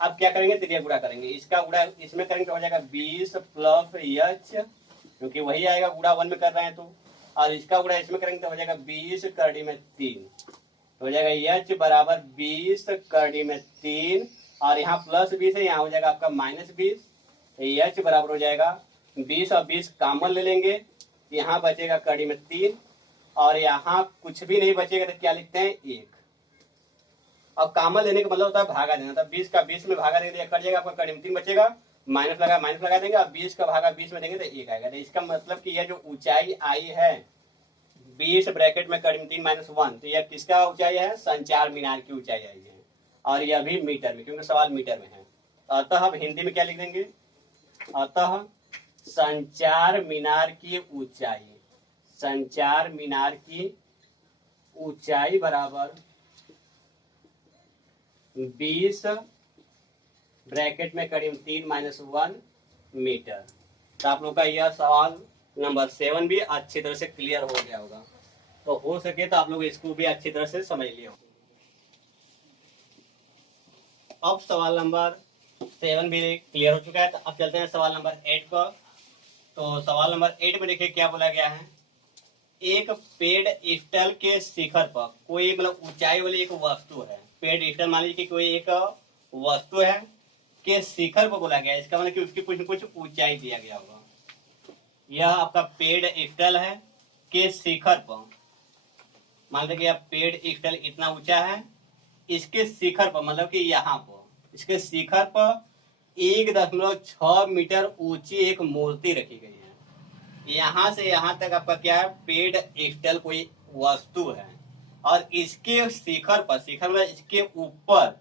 अब क्या करेंगे, त्रिज्या गुणा करेंगे, इसका गुणा इसमें करेंगे तो हो जाएगा 20 प्लस यच, क्योंकि वही आएगा, गुणा 1 में कर रहे हैं तो, और इसका गुणा इसमें करेंगे तो हो जाएगा 20 करड़ी में 3, तो हो जाएगा यच बराबर 20 करड़ी में 3, और यहाँ प्लस 20 है, यहाँ हो जाएगा आपका -20, यच बराबर हो जाएगा 20 और 20 कॉमन ले लेंगे, यहाँ बचेगा करड़ी में 3, और यहाँ कुछ भी नहीं बचेगा तो क्या लिखते हैं 1। अब कॉमन लेने का मतलब होता है भागा देना, तो 20 का 20 में भागा देंगे तो कट जाएगा, आपका करड़ी में 3 बचेगा, माइनस लगा देंगे, और 20 का भागा 20 में देंगे तो 1 आएगा। तो इसका मतलब कि यह जो ऊंचाई आई है 20 ब्रैकेट में करड़ी में 3 -1, तो यह किसका ऊंचाई है, संचार मीनार की ऊंचाई आई है, और यह भी मीटर में, क्योंकि सवाल मीटर में है। अतः हम हिंदी में क्या लिख देंगे, अतः संचार मीनार की ऊंचाई, संचार मीनार की ऊंचाई बराबर 20 ब्रैकेट में करीब 3 -1 मीटर। तो आप लोग का यह सवाल नंबर 7 भी अच्छी तरह से क्लियर हो गया होगा, तो हो सके तो आप लोग इसको भी अच्छी तरह से समझ लियो। अब सवाल नंबर 7 भी क्लियर हो चुका है, तो अब चलते हैं सवाल नंबर 8 पर। तो सवाल नंबर 8 में देखिए क्या बोला गया है, एक पेड़ स्थल के शिखर पर कोई मतलब ऊंचाई वाली एक वस्तु है, पेड़ स्थल मान लीजिए कि कोई एक वस्तु है के शिखर पर बोला गया, इसका मतलब कि उसकी कुछ न कुछ ऊंचाई दिया गया होगा। यह आपका पेड़ स्थल है के शिखर पर, मान लीजिए कि पेड़ स्थल इतना ऊंचा है, इसके शिखर पर मतलब कि यहाँ पर इसके शिखर पर 1.6 मीटर ऊंची एक मूर्ति रखी गई है। यहाँ से यहाँ तक आपका क्या है, पेड़ स्थल कोई वस्तु है, और इसके शिखर पर, शिखर में इसके ऊपर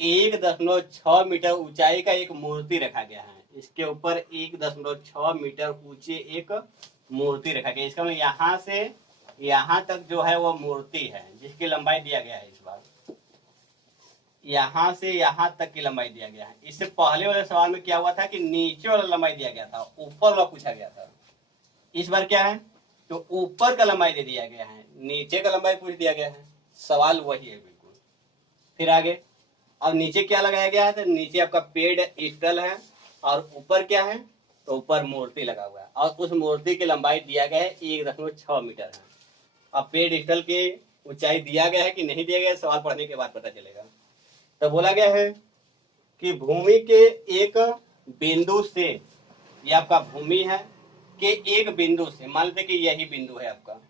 1.6 मीटर ऊंचाई का एक मूर्ति रखा गया है, इसके ऊपर 1.6 मीटर ऊंची एक मूर्ति रखा गया। इसका मतलब यहाँ से यहाँ तक जो है वो मूर्ति है, जिसकी लंबाई दिया गया है, इस बार यहाँ से यहाँ तक की लंबाई दिया गया है। इससे पहले वाले सवाल में क्या हुआ था कि नीचे वाला लंबाई दिया गया था, ऊपर वाला पूछा गया था। इस बार क्या है, तो ऊपर का लंबाई दे दिया गया है, नीचे का लंबाई पूछ दिया गया है, सवाल वही है बिल्कुल। फिर आगे, अब नीचे क्या लगाया गया है, तो नीचे आपका पेड़ स्टल है और ऊपर क्या है, तो ऊपर मूर्ति लगा हुआ है और उस मूर्ति की लंबाई दिया गया है 1.6 मीटर है। अब पेड़ स्टल की ऊंचाई दिया गया है कि नहीं दिया गया है, सवाल पढ़ने के बाद पता चलेगा। तो बोला गया है कि भूमि के एक बिंदु से, ये आपका भूमि है के एक बिंदु से, मान लेते कि यही बिंदु है आपका,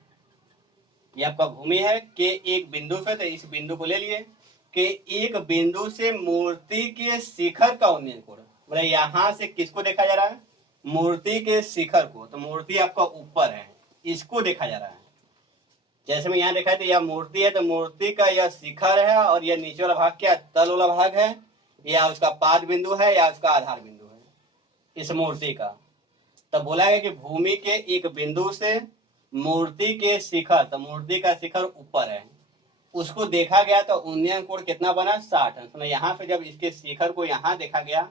ये आपका भूमि है के एक बिंदु से, तो इस बिंदु को ले लिए कि एक बिंदु से मूर्ति के शिखर का उन्नयन कोण, मतलब यहां से किसको देखा जा रहा है, मूर्ति के शिखर को। तो मूर्ति आपका ऊपर है, इसको देखा जा रहा है। जैसे मैं यहाँ देखा है तो यह मूर्ति है, तो मूर्ति का यह शिखर है और यह नीचे वाला भाग क्या, तल वाला भाग है, या उसका पाद बिंदु है या उसका आधार बिंदु है इस मूर्ति का। तब बोला गया कि भूमि के एक बिंदु से मूर्ति के शिखर, तो मूर्ति का शिखर ऊपर है, उसको देखा गया तो उन्नयन कोण कितना बना, 60 अंश। मतलब यहाँ पे जब इसके शिखर को यहाँ देखा गया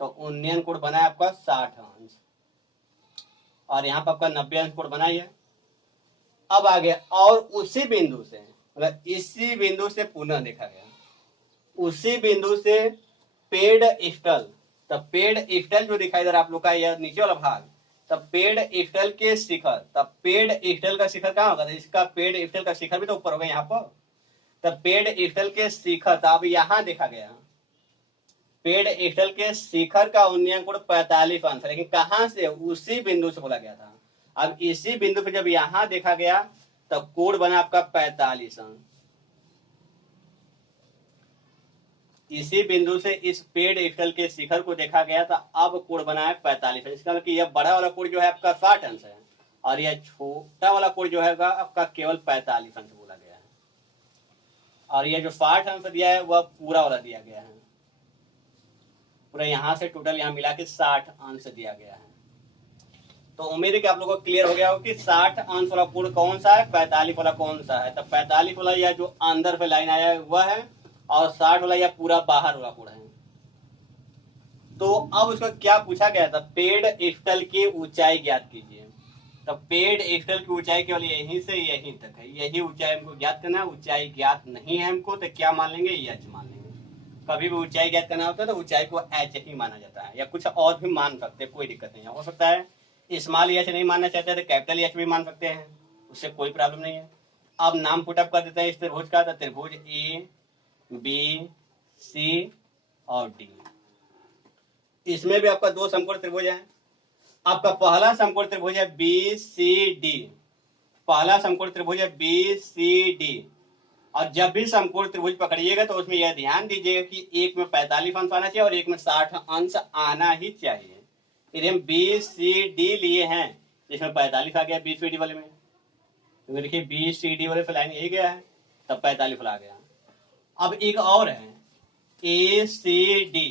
तो उन्नयन कोण बना आपका 60 अंश और यहाँ पर आपका 90 अंश कोण बना है। अब आगे, और उसी बिंदु से, मतलब इसी बिंदु से पुनः देखा गया, उसी बिंदु से पेड़ स्टल, तब पेड़ स्टल जो दिखाई दे रहा है आप लोग का यह नीचे वाला भाग, तब पेड़ स्टल के शिखर, तब पेड़ स्टल का शिखर कहाँ होगा, तो इसका पेड़ स्टल का शिखर भी तो ऊपर होगा यहाँ पर। तब पेड़ स्टल के शिखर, तब यहाँ देखा गया पेड़ स्टल के शिखर का उन्नयन कोण 45 अंश, लेकिन कहां से, उसी बिंदु से बोला गया था। अब इसी बिंदु पे जब यहां देखा गया तब कोण बना आपका 45 अंश। इसी बिंदु से इस पेड़ स्टल के शिखर को देखा गया तो अब कोण बना है 45 अंश। इसका मतलब यह बड़ा वाला कोण जो है आपका 60 अंश है और यह छोटा वाला कोण जो है आपका केवल 45 अंश बोला गया है। और यह जो 60 अंश दिया है वह पूरा वाला दिया गया है, पूरा यहाँ से टोटल यहाँ मिला के 60 अंश दिया गया है। तो उम्मीद है कि आप लोगों को क्लियर हो गया हो कि 60 अंश वाला कोण कौन सा है, 45 वाला कौन सा है। तो 45 वाला यह जो अंदर पे लाइन आया है वह है और 60 वाला यह पूरा बाहर वाला कोण है। तो अब उसको क्या पूछा गया था, पेड़ स्टल की ऊंचाई ज्ञात कीजिए। तो पेड़ स्टल की ऊंचाई केवल यहीं से यहीं तक है, यही ऊंचाई हमको ज्ञात करना है। ऊंचाई ज्ञात नहीं है हमको तो क्या मान लेंगे, एच मान लेंगे। कभी भी ऊंचाई ज्ञात करना होता है तो ऊंचाई को एच ही माना जाता है, या कुछ और भी मान सकते हैं, कोई दिक्कत नहीं है। हो सकता है स्मॉल एच नहीं मानना चाहते तो कैपिटल एच भी मान सकते हैं, उससे कोई प्रॉब्लम नहीं है। अब नाम पुटअप कर देते हैं इस त्रिभुज का, तो त्रिभुज ए बी सी और डी। इसमें भी आपका दो समकोण त्रिभुज है। आपका पहला समकोण त्रिभुज है बी सी डी, पहला समकोण त्रिभुज है बी सी डी। और जब भी समकोण त्रिभुज पकड़िएगा तो उसमें यह ध्यान दीजिएगा कि एक में 45 अंश आना चाहिए और एक में 60 अंश आना ही चाहिए। यदि हम बी सी डी लिए हैं जिसमें 45 आ गया बी सी डी वाले में, तो देखिए बी सी डी वाले पे लाइन यही गया है तब 45 वाला आ गया। अब एक और है ए सी डी,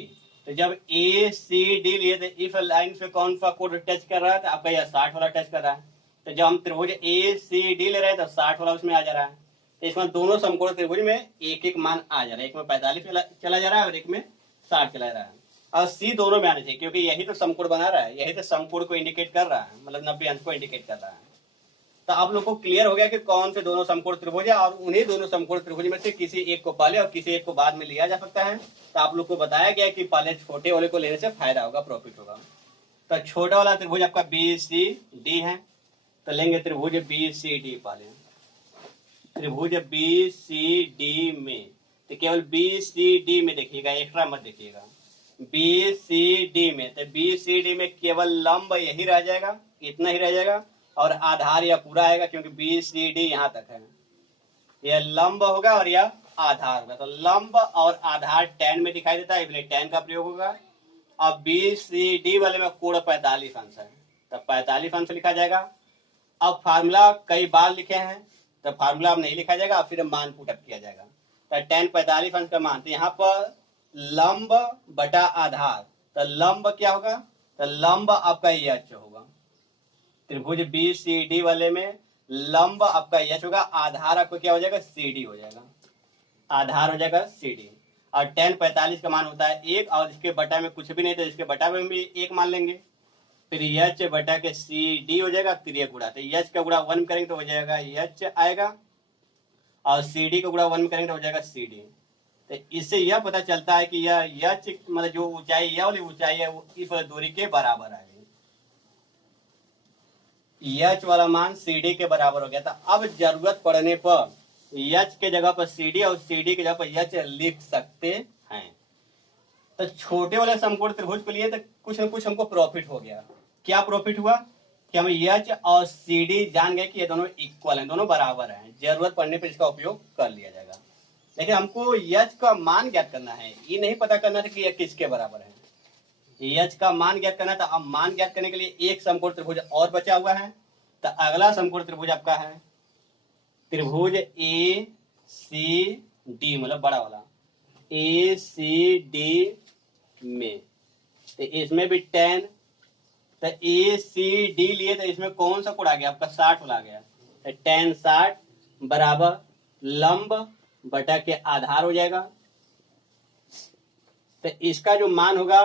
तो जब ए सी डी लिए तो इस लाइन से कौन सा कोण टच कर रहा है, तो आपका यह 60 वाला टच कर रहा है। तो जब हम त्रिभुज ए सी डी ले रहे हैं तो 60 वाला उसमें आ जा रहा है। तो इसमें दोनों समकोण त्रिभुज में एक एक मान आ जा रहा है, एक में 45 चला जा रहा है और एक में 60 चला जा रहा है। और सी दोनों में आना चाहिए क्योंकि यही तो समकोण बना रहा है, यही तो समकोण को इंडिकेट कर रहा है, मतलब 90 अंश को इंडिकेट कर रहा है। तो आप लोग को क्लियर हो गया कि कौन से दोनों समकोण त्रिभुज है और उन्हीं दोनों समकोण त्रिभुज में से किसी एक को पहले और किसी एक को बाद में लिया जा सकता है। तो आप लोग को बताया गया कि पहले छोटे वाले को लेने से फायदा होगा, प्रॉफिट होगा। तो छोटा वाला त्रिभुज आपका बी सी डी है, तो लेंगे त्रिभुज बी सी डी। पहले त्रिभुज बी सी डी में तो केवल बी सी डी में देखिएगा, एक्स्ट्रा मत देखिएगा। बी सी डी में तो बी सी डी में केवल लंब यही रह जाएगा, इतना ही रह जाएगा और आधार यह पूरा आएगा क्योंकि बी सी डी यहाँ तक है। यह लंब होगा और यह आधार होगा। तो लंब और आधार tan में दिखाई देता है, इसलिए tan का प्रयोग होगा। अब बी सी डी वाले में कोण 45 अंश है, तो 45 अंश लिखा जाएगा। अब फार्मूला कई बार लिखे हैं तो फार्मूला अब नहीं लिखा जाएगा, फिर मान पुटअप किया जाएगा। तो tan 45 अंश का मान, तो यहाँ पर लंब बटा आधार, तो लंब क्या होगा, तो लंब आपका एच होगा। त्रिभुज बी सी डी वाले में लंब आपका एच होगा, आधार आपको क्या हो जाएगा, सी डी हो जाएगा, आधार हो जाएगा सी डी। और tan 45 का मान होता है 1 और इसके बटा में कुछ भी नहीं तो इसके बटा में भी 1 मान लेंगे। फिर एच बटा के सी डी हो जाएगा, फिर ये गुणा, तो एच का गुणा 1 करेंगे तो हो जाएगा एच आएगा, और सी डी का गुणा 1 करेंगे तो हो जाएगा सी डी। तो इससे यह पता चलता है कि यह एच मतलब जो ऊंचाई यह वाली ऊंचाई है वो इस वाली दूरी के बराबर आ गई, एच वाला मान सी डी के बराबर हो गया था। अब जरूरत पड़ने पर एच के जगह पर सी डी और सी डी की जगह पर एच लिख सकते हैं। तो छोटे वाले समकोण त्रिभुज के लिए तो कुछ न कुछ हमको प्रॉफिट हो गया। क्या प्रॉफिट हुआ कि हम एच और सी डी जान गए कि ये दोनों इक्वल हैं, दोनों बराबर हैं, जरूरत पड़ने पर इसका उपयोग कर लिया जाएगा। लेकिन हमको एच का मान ज्ञात करना है, ये नहीं पता करना था कि यह किसके बराबर है। एच का मान ज्ञात करना था। अब मान ज्ञात करने के लिए एक समकोण त्रिभुज और बचा हुआ है। तो अगला समकोण त्रिभुज आपका है त्रिभुज ए सी डी, मतलब बड़ा वाला ए सी डी में। तो इसमें भी 10, तो ए सी डी लिए तो इसमें कौन सा कोण आ गया आपका 60 वाला आ गया। तो 10 60 बराबर लंब बटा के आधार हो जाएगा। तो इसका जो मान होगा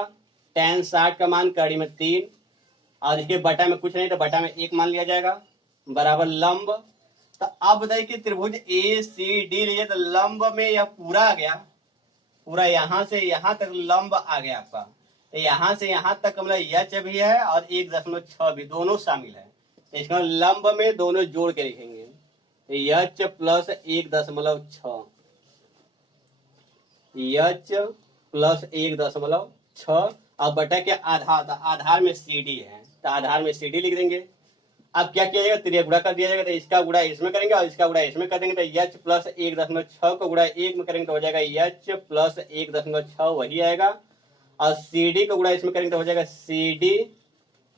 10 60 का मान कड़ी में 3 और इसके बटा में कुछ नहीं, तो बटा में 1 मान लिया जाएगा बराबर लंब। तो अब बताइए कि त्रिभुज ए सी डी लिए तो लंब में यह पूरा आ गया, पूरा यहां से यहां तक लंब आ गया आपका। तो यहां से यहां तक मतलब एच भी है और 1.6 भी, दोनों शामिल है। तो इसका लंब में दोनों जोड़ के लिखेंगे, तो एच प्लस 1.6 एच प्लस 1.6 और बटा के आधार, तो आधार में सी डी है तो आधार में सी डी लिख देंगे। अब क्या किया जाएगा, त्रिया गुणा कर दिया जाएगा। तो इसका गुणा इसमें करेंगे और इसका गुणा इसमें कर देंगे। तो एच प्लस 1.6 को गुणा 1 में करेंगे तो हो जाएगा एच प्लस 1.6 वही आएगा, और सी डी को गुणा इसमें करेंगे तो हो जाएगा सी डी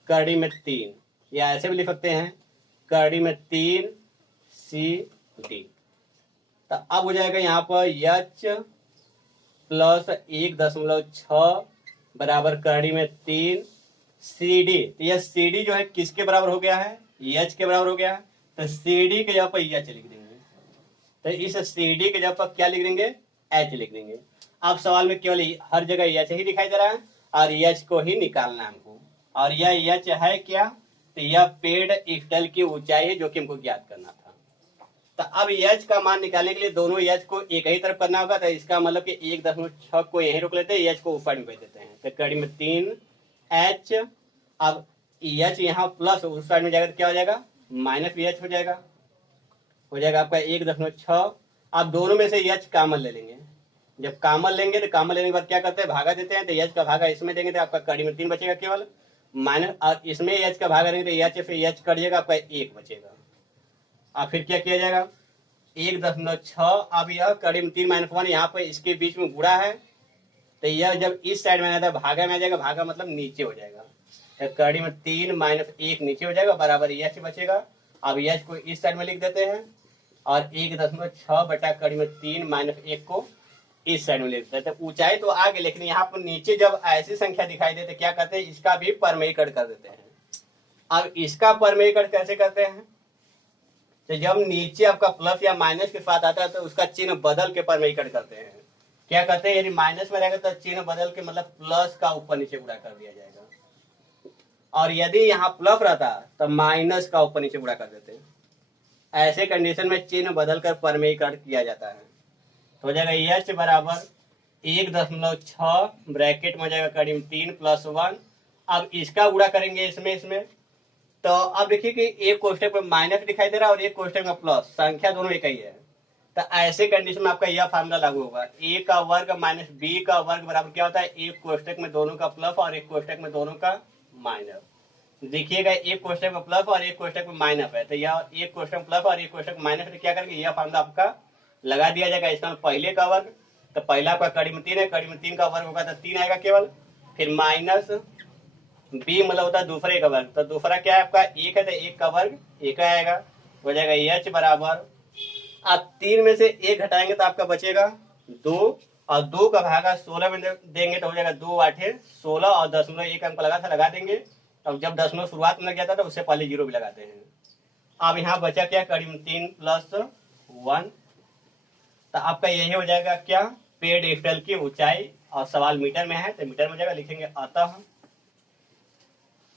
कड़ी में 3, या ऐसे भी लिख सकते हैं कड़ी में 3 सी डी। तो अब हो जाएगा यहाँ पर एच प्लस 1.6 बराबर कड़ी में 3 सी डी। तो यह सी डी जो है किसके बराबर हो गया है, एच के बराबर हो गया है। तो सी डी के जगह पर एच लिख देंगे। तो इस सी डी के जगह पर क्या लिख देंगे, एच लिख देंगे। अब सवाल में केवल हर जगह एच ही दिखाई दे रहा है और एच को ही निकालना है हमको। और यह एच है क्या, तो यह पेड़ स्थल की ऊंचाई है जो कि हमको ज्ञात करना था। तो अब एच का मान निकालने के लिए दोनों एच को एक ही तरफ करना होगा। तो इसका मतलब कि 1.6 को यहीं रोक लेते हैं, एच को ऊपर में भेज देते हैं। तो कड़ी में 3 एच, अब एच यहाँ प्लस उस साइड में जाएगा तो क्या हो जाएगा माइनस एच हो जाएगा आपका 1.6। अब दोनों में से एच कामन ले लेंगे। जब कामन लेंगे तो कामन लेने के बाद क्या करते हैं, भागा देते हैं। तो एच का भागा इसमें देंगे तो आपका कड़ी में 3 बचेगा केवल, माइनस और इसमें एच का भागा देंगे तो एच फिर एच कट जाएगा, आपका 1 बचेगा। अब फिर क्या किया जाएगा 1.6, अब यह कड़ी में 3 माइनस 1 यहाँ पे इसके बीच में गुणा है। तो यह जब इस साइड में आता है भागा में आ जाएगा, भागा मतलब नीचे हो जाएगा। तो कड़ी में 3 माइनस 1 नीचे हो जाएगा बराबर एच बचेगा। अब एच को इस साइड में लिख देते हैं और 1.6 बटा कड़ी में 3 माइनस 1 को इस साइड में लिख देते हैं। तो ऊंचाई तो आ गई, लेकिन यहाँ पर नीचे जब ऐसी संख्या दिखाई देते क्या करते हैं, इसका भी परमेयीकरण कर देते हैं। अब इसका परमेयीकरण कैसे करते हैं, तो जब नीचे आपका प्लस या माइनस के साथ आता है तो उसका चिन्ह बदल के परमेयीकरण करते हैं। क्या करते हैं, यदि माइनस में रहेगा तो चिन्ह बदल के मतलब प्लस का ऊपर नीचे गुणा कर दिया जाएगा, और यदि यहाँ प्लस रहता तो माइनस का ऊपर नीचे गुणा कर देते हैं। ऐसे कंडीशन में चिन्ह बदलकर परमेयीकरण किया जाता है। तो हो जाएगा एच बराबर 1.6 ब्रैकेट में हो जाएगा कड़ी में 3 प्लस 1। अब इसका गुणा करेंगे इसमें तो अब देखिए कि एक कोष्टक में माइनस दिखाई दे रहा है और एक कोष्टक में प्लस, संख्या दोनों एक ही है। तो ऐसे कंडीशन में आपका यह फार्मूला लागू होगा, ए का वर्ग माइनस बी का वर्ग बराबर क्या होता है, एक कोष्टक में दोनों का प्लस और एक कोष्टक में दोनों का माइनस। देखिएगा एक कोष्टक में प्लस और एक कोष्टक में माइनस है, तो यह एक कोष्टक में प्लस और एक कोष्टक में माइनस है। क्या करेंगे, यह फार्मूला आपका लगा दिया जाएगा। इसका पहले का वर्ग, तो पहला आपका कड़ी में 3 है, कड़ी में 3 का वर्ग होगा तो 3 आएगा केवल। फिर माइनस बी मतलब होता है दूसरे का वर्ग, तो दूसरा क्या है आपका 1 है, तो 1 का वर्ग 1 आएगा। हो जाएगा एच बराबर, आप 3 में से 1 घटाएंगे तो आपका बचेगा 2, और 2 का भागा 16 में देंगे तो हो जाएगा 2 8 16, और 0.1 अंक लगा था लगा देंगे। अब जब दशमलव शुरुआत में लग जाता है तो उससे पहले 0 भी लगाते हैं। अब यहाँ बचा क्या, कड़ी में 3 प्लस 1, तो आपका यही हो जाएगा क्या, पेड़ स्थल की ऊंचाई। और सवाल मीटर में है तो मीटर में हो जाएगा, लिखेंगे अतः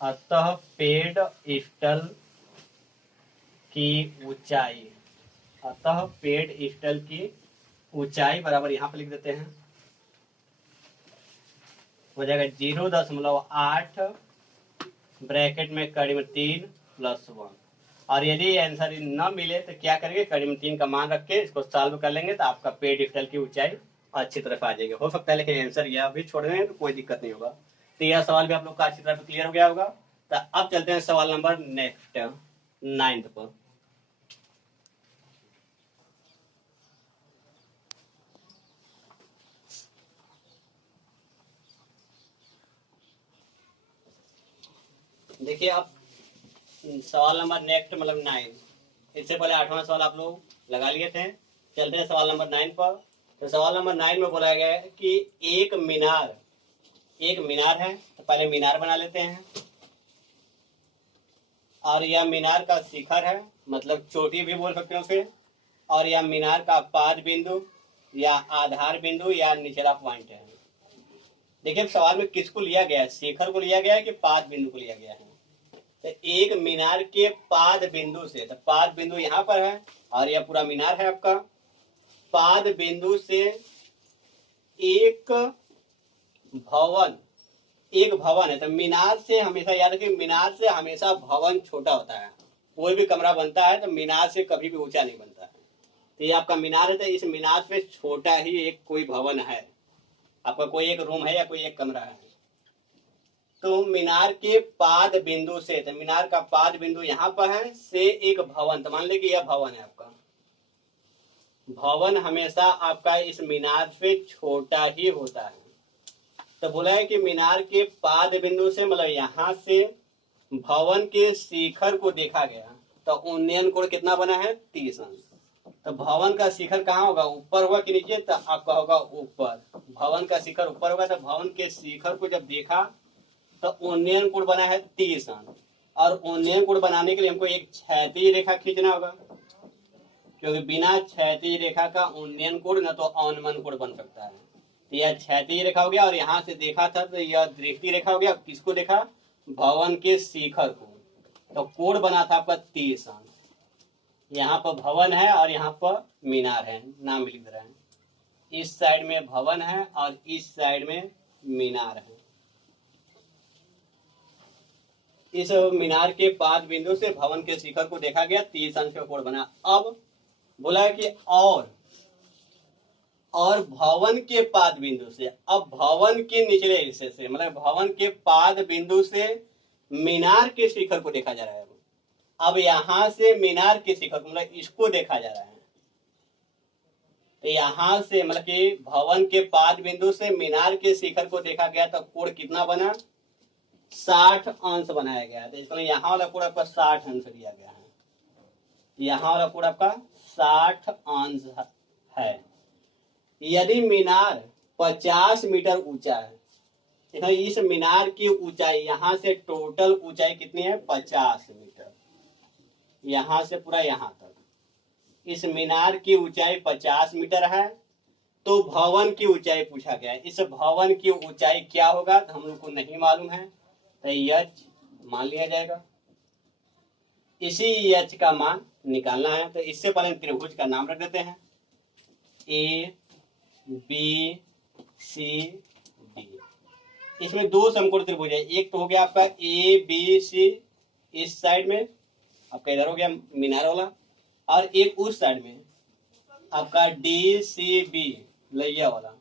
अतः पेड़ स्टल की ऊंचाई, अतः पेड़ स्टल की ऊंचाई बराबर यहाँ पे लिख देते हैं, हो जाएगा 0.8 ब्रैकेट में कड़ी में 3 + 1। और यदि आंसर न मिले तो क्या करेंगे, कड़ी में 3 का मान रख के इसको सॉल्व कर लेंगे तो आपका पेड़ स्टल की ऊंचाई अच्छी तरफ आ जाएगी। हो सकता है लेकिन आंसर यह भी छोड़ देंगे तो कोई दिक्कत नहीं होगा। तो यह सवाल भी आप लोग का अच्छी तरह से क्लियर हो गया होगा। तो अब चलते हैं सवाल नंबर नेक्स्ट 9th पर। देखिए अब सवाल नंबर नेक्स्ट मतलब 9, इससे पहले 8वां सवाल आप लोग लगा लिए थे। चलते हैं सवाल नंबर 9 पर। तो सवाल नंबर 9 में बोला गया है कि एक मीनार है, तो पहले मीनार बना लेते हैं। और यह मीनार का शिखर है, मतलब चोटी भी बोल सकते हैं उसे। और यह मीनार का पाद बिंदु या आधार बिंदु या निचला पॉइंट है। देखिए सवाल में किसको लिया गया है, शिखर को लिया गया है कि पाद बिंदु को लिया गया है। तो एक मीनार के पाद बिंदु से, तो पाद बिंदु यहाँ पर है और यह पूरा मीनार है आपका। पाद बिंदु से एक भवन है। तो मीनार से हमेशा याद रखिए, मीनार से हमेशा भवन छोटा होता है। कोई भी कमरा बनता है तो मीनार से कभी भी ऊंचा नहीं बनता है। तो ये आपका मीनार है, तो इस मीनार से छोटा ही एक कोई भवन है आपका, कोई एक रूम है या कोई एक कमरा है। तो मीनार के पाद बिंदु से, तो मीनार का पाद बिंदु यहाँ पर है, से एक भवन, तो मान ले कि यह भवन है आपका। भवन हमेशा आपका इस मीनार से छोटा ही होता है। तो बोला है कि मीनार के पाद बिंदु से मतलब यहाँ से भवन के शिखर को देखा गया, तो उन्नयन कोण कितना बना है, 30 अंश। तो भवन का शिखर कहाँ होगा, ऊपर होगा कि नीचे, तो आपका होगा ऊपर। भवन का शिखर ऊपर होगा, तो भवन के शिखर को जब देखा तो उन्नयन कोण बना है 30 अंश। और उन्नयन कोण बनाने के लिए हमको एक क्षैतिज रेखा खींचना होगा, क्योंकि बिना क्षैतिज रेखा का उन्नयन कोण न तो अवनमन कोण बन सकता है। तो यह क्षैतिज रेखा हो गया, और यहाँ से देखा था तो यह दृष्टि रेखा हो गया। किसको देखा, भवन के शिखर को। तो कोण बना था आपका 30 अंश। यहाँ पर भवन है और यहाँ पर मीनार है, नाम लिख रहे हैं। इस साइड में भवन है और इस साइड में मीनार है। इस मीनार के पाद बिंदु से भवन के शिखर को देखा गया, 30 अंश का कोण बना। अब बोला है कि और भवन के पाद बिंदु से, अब भवन के निचले हिस्से से, मतलब भवन के पाद बिंदु से मीनार के शिखर को देखा जा रहा है। अब यहां से मीनार के शिखर को, मतलब इसको देखा जा रहा है। तो यहां से मतलब कि भवन के पाद बिंदु से मीनार के शिखर को देखा गया, तो कोण कितना बना, 60 अंश बनाया गया। तो इसमें यहाँ वाला कोण आपका 60 अंश दिया गया है। यहाँ वाला कोण आपका 60 अंश है। यदि मीनार 50 मीटर ऊंचा है, तो इस मीनार की ऊंचाई यहाँ से टोटल ऊंचाई कितनी है, 50 मीटर। यहाँ से पूरा यहाँ तक इस मीनार की ऊंचाई 50 मीटर है। तो भवन की ऊंचाई पूछा गया है। इस भवन की ऊंचाई क्या होगा, तो हम लोग को नहीं मालूम है, तो एच मान लिया जाएगा। इसी एच का मान निकालना है। तो इससे पहले त्रिभुज का नाम रख देते हैं, ए बी सी डी। इसमें दो समकोण त्रिभुज है। एक तो हो गया आपका ए बी सी, इस साइड में आपका इधर हो गया मीनार वाला, और एक उस साइड में आपका डी सी बी लैया वाला।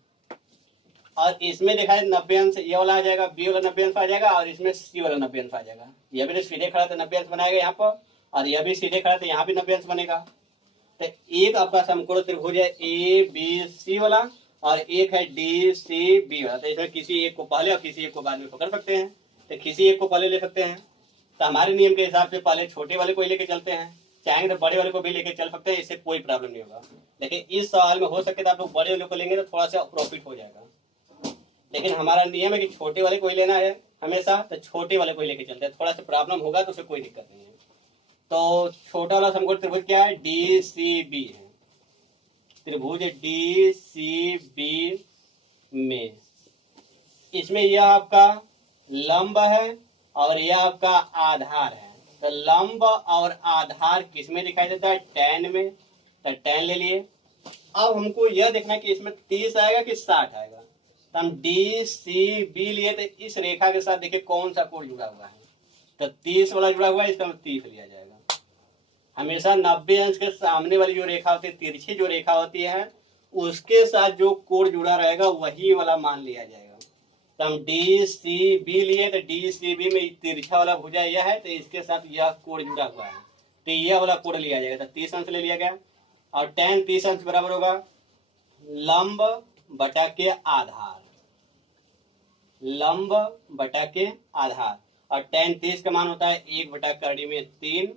और इसमें देखा है 90 अंश ये वाला आ जाएगा, बी वाला 90 अंश आ जाएगा, और इसमें सी वाला 90 अंश आ जाएगा। यह भी तो सीधे खड़ा तो 90 अंश बनाएगा यहाँ पर, और यह भी सीधे खड़ा तो यहाँ भी 90 अंश बनेगा। तो एक आपका समकोण त्रिभुज है ए बी सी वाला, और एक है डी सी बी वाला। तो इसमें किसी एक को पहले और किसी एक को बाद में पकड़ सकते हैं। तो किसी एक को पहले ले सकते हैं। तो हमारे नियम के हिसाब से पहले छोटे वाले को ही लेके चलते हैं, चाहेंगे तो बड़े वाले को भी लेके चल सकते हैं, इससे कोई प्रॉब्लम नहीं होगा। लेकिन इस सवाल में हो सके तो आप लोग बड़े वाले को लेंगे तो थोड़ा सा प्रॉफिट हो जाएगा। लेकिन हमारा नियम है कि छोटे वाले को ही लेना है हमेशा, तो छोटे वाले को ही लेके चलते हैं। थोड़ा सा प्रॉब्लम होगा तो उससे कोई दिक्कत नहीं है। तो छोटा वाला समकोण त्रिभुज क्या है, डी सी बी है। त्रिभुज डी सी बी में इसमें यह आपका लंब है और यह आपका आधार है। तो लंब और आधार किस में दिखाई देता है? tan में। तो tan ले लिए। अब हमको यह देखना है कि इसमें 30 आएगा कि 60 आएगा। तो हम DCB लिए, तो इस रेखा के साथ देखिए कौन सा कोण जुड़ा हुआ है। तो 30 वाला जुड़ा हुआ है, इसका 30 लिया जाएगा। हमेशा 90 अंश के सामने वाली जो रेखा होती है, तिरछी जो रेखा होती है, उसके साथ जो कोण जुड़ा रहेगा वही वाला मान लिया जाएगा। तो हम DCB लिए, तो DCB में तिरछा वाला भुजा यह है, तो इसके साथ यह कोण जुड़ा हुआ है, तो यह वाला कोण लिया जाएगा। तो 30 अंश ले लिया गया। और tan 30 अंश बराबर होगा लंब बटा के आधार, लंब बटा के आधार। और tan 30 का मान होता है 1 बटा कड़ी में 3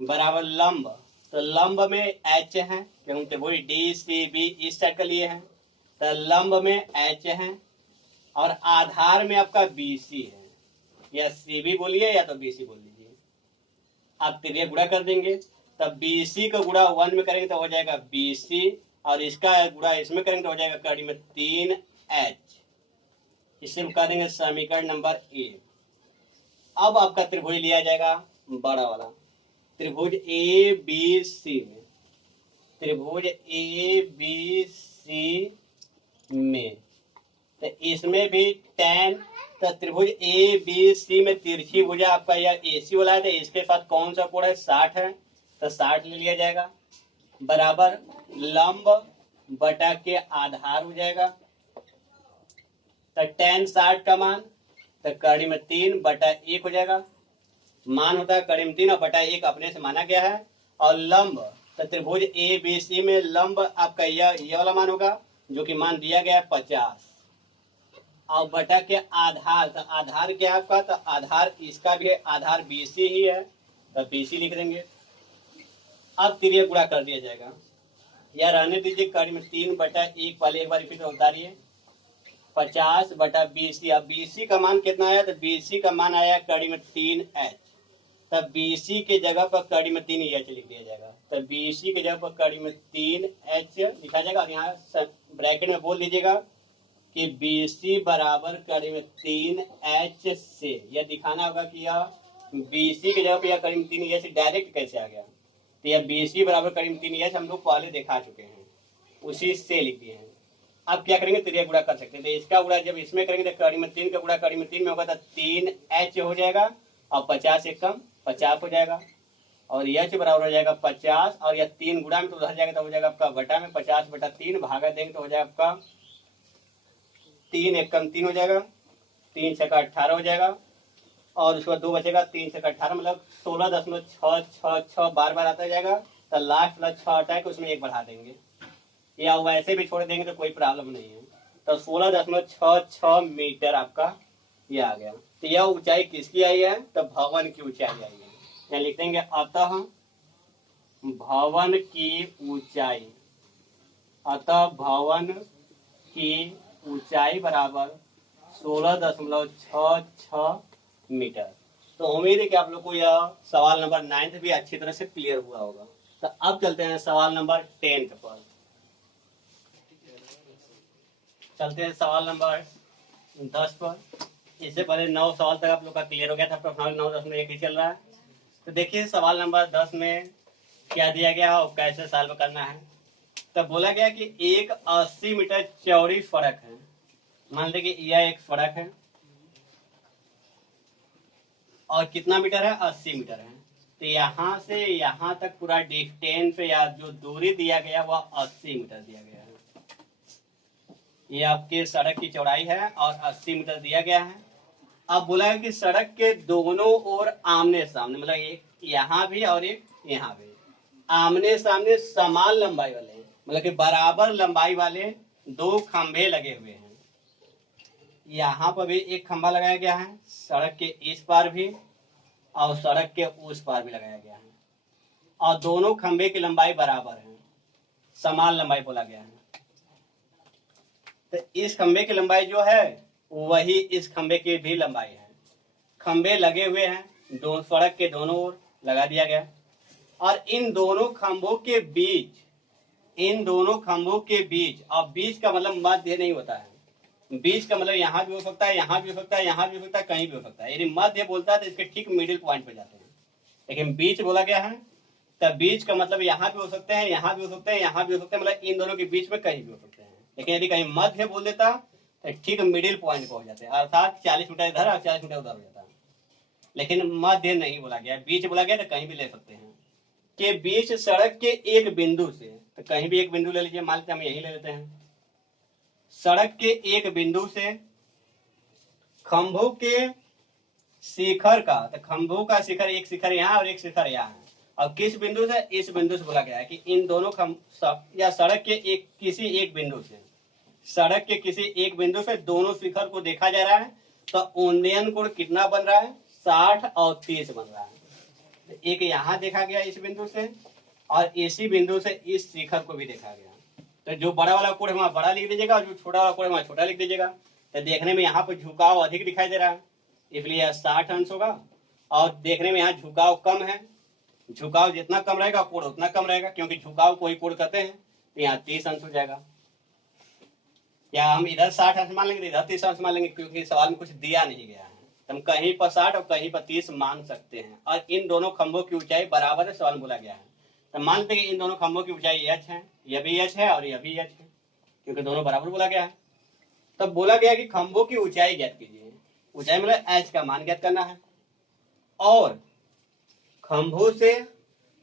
बराबर लंब। तो लंब में h है, क्योंकि वही DCB इस साइड का लिए है, तो लंब में h है और आधार में आपका BC है, या CB बोलिए या तो BC बोल लीजिए। आप तिरिया गुणा कर देंगे, तब BC का गुणा 1 में करेंगे तो हो जाएगा BC, और इसका गुणा इसमें करेंगे तो हो जाएगा कड़ी में 3h। इसे हम कह देंगे समीकरण नंबर 1। अब आपका त्रिभुज लिया जाएगा बड़ा वाला, त्रिभुज ABC में, त्रिभुज ABC में। तो इसमें भी tan, तो त्रिभुज ABC में तिरछी भुजा आपका यह AC वाला है, तो इसके साथ कौन सा कोण है? 60 है, तो 60 ले लिया जाएगा बराबर लंब बटा के आधार हो जाएगा। तो tan 60 का मान तो कड़ी में 3 बटा 1 हो जाएगा। मान होता है कड़ी में 3 और बटा 1 अपने से माना गया है। और लंब, तो त्रिभुज ABC में लंब आपका यह वाला मान होगा, जो कि मान दिया गया है 50, और बटा के आधार, तो आधार क्या है आपका? तो आधार इसका भी है, आधार BC ही है, तो BC लिख देंगे। अब तिरिया गुणा कर दिया जाएगा, या रहने दीजिए कड़ी में 3 बटा 1 वाले एक बार रिपीट उतारिए, 50 बटा BC। अब BC का मान कितना आया? तो BC का मान आया कड़ी में 3h, तब BC के जगह पर कड़ी में 3h लिख दिया जाएगा। तो BC के जगह पर कड़ी में 3h लिखा जाएगा, और यहाँ ब्रैकेट में बोल दीजिएगा कि BC बराबर कड़ी में 3h से। यह दिखाना होगा कि यह BC के जगह पर यह कड़ी में 3h डायरेक्ट कैसे आ गया। तो यह BC बराबर कड़ी में 3h हम लोग पहले दिखा चुके हैं, उसी से लिख दिए हैं। अब क्या करेंगे? तिरिया गुणा कर सकते हैं। तो इसका गुणा जब इसमें करेंगे तो कड़ी में 3 का गुणा कड़ी में 3 में होगा, तो 3h हो जाएगा, और 50 से कम 50 हो जाएगा, और यह बराबर हो जाएगा 50, और यह 3 गुणा में तो उधर जाएगा, तो हो जाएगा आपका बटा में 50 बटा 3 भागा देंगे तो हो जाएगा आपका 3 एक कम 3 हो जाएगा, 3 छक्का 18 हो जाएगा, और उसके बाद 2 बचेगा, 3 छक्का 18 मतलब 16.666 बार बार आता जाएगा। तो लास्ट वाला 6 हटा के उसमें 1 बढ़ा देंगे, या वैसे भी छोड़ देंगे तो कोई प्रॉब्लम नहीं है। तो 16.66 मीटर आपका ये आ गया। तो यह ऊंचाई किसकी आई है? तो भवन की ऊंचाई आई है। यहाँ लिख देंगे अतः भवन की ऊंचाई, अतः भवन की ऊंचाई बराबर 16.66 मीटर। तो उम्मीद है कि आप लोग को यह सवाल नंबर 9 भी अच्छी तरह से क्लियर हुआ होगा। तो अब चलते हैं सवाल नंबर 10 पर। चलते हैं सवाल नंबर 10 पर। इससे पहले 9 सवाल तक आप लोग का क्लियर हो गया था, प्रश्नावली 9, 10 में एक ही चल रहा है। तो देखिए सवाल नंबर 10 में क्या दिया गया और कैसे सॉल्व करना है। तो बोला गया कि एक 80 मीटर चौड़ी सड़क है। मान लीजिए कि यह एक सड़क है और कितना मीटर है? 80 मीटर है। तो यहाँ से यहाँ तक पूरा डिस्टेंस या जो दूरी दिया गया वह 80 मीटर दिया गया है। ये आपके सड़क की चौड़ाई है और 80 मीटर दिया गया है। अब बोला है कि सड़क के दोनों ओर आमने सामने, मतलब एक यहाँ भी और एक यहाँ भी, आमने सामने समान लंबाई वाले, मतलब कि बराबर लंबाई वाले 2 खंभे लगे हुए हैं। यहाँ पर भी एक खंभा लगाया गया है, सड़क के इस पार भी और सड़क के उस पार भी लगाया गया है, और दोनों खंभे की लंबाई बराबर है, समान लंबाई बोला गया है। तो इस खंभे की लंबाई जो है वही इस खंभे की भी लंबाई है। खंभे लगे हुए हैं, दोनों सड़क के दोनों ओर लगा दिया गया, और इन दोनों खंभों के बीच, इन दोनों खंभों के बीच, और बीच का मतलब मध्य नहीं होता है, बीच का मतलब यहाँ भी हो सकता है, यहाँ भी हो सकता है, यहाँ भी हो सकता है, कहीं भी हो सकता है। यदि मध्य बोलता है तो इसके ठीक मिडिल पॉइंट पे जाते हैं। लेकिन बीच बोला गया है तब बीच का मतलब यहाँ भी हो सकते हैं, यहाँ भी हो सकते हैं, यहाँ भी हो सकते हैं, मतलब इन दोनों के बीच में कहीं भी हो सकते हैं। लेकिन यदि कहीं मध्य बोल देता तो ठीक मिडिल पॉइंट पहुंच जाते हैं, अर्थात 40 मीटर इधर और 40 मीटर उधर हो जाता है। लेकिन मध्य नहीं बोला गया, बीच बोला गया तो कहीं भी ले सकते हैं। के बीच सड़क के एक बिंदु से, तो कहीं भी एक बिंदु ले लीजिए, मान लेते हम यही ले लेते हैं। सड़क के एक बिंदु से खंभों के शिखर का, तो खंभों का शिखर, एक शिखर यहाँ और एक शिखर यहाँ है। और किस बिंदु से? इस बिंदु से बोला गया है कि इन दोनों या सड़क के किसी एक बिंदु से, सड़क के किसी एक बिंदु से दोनों शिखर को देखा जा रहा है। तो उन्नयन कोण कितना बन रहा है? 60 और 30 बन रहा है। तो एक यहाँ देखा गया इस बिंदु से, और इसी बिंदु से इस शिखर को भी देखा गया। तो जो बड़ा वाला कोण है वहां बड़ा लिख दीजिएगा, और जो छोटा वाला कोण है वहां छोटा लिख दीजिएगा। तो देखने में यहाँ पर झुकाव अधिक दिखाई दे रहा है, इसलिए यह 60 अंश होगा। और देखने में यहाँ झुकाव कम है, झुकाव जितना कम रहेगा कोण उतना कम रहेगा, क्योंकि झुकाव को ही कोण कहते हैं। तो यहाँ 30 अंश हो जाएगा। या हम इधर 60 अंश मान लेंगे, इधर 30 अंश मान लेंगे, क्योंकि सवाल में कुछ दिया नहीं गया है। तो हम कहीं पर 60 और कहीं पर 30 मान सकते हैं। और इन दोनों खंभों की ऊंचाई बराबर है, सवाल में बोला गया है। तो मानते हैं कि इन दोनों खंभों की ऊंचाई h है, यह भी h है और यह भी h है, क्योंकि दोनों बराबर बोला गया है। तब बोला गया कि खंभों की ऊंचाई ज्ञात कीजिए। ऊंचाई मतलब h का मान ज्ञात करना है, और खंभों से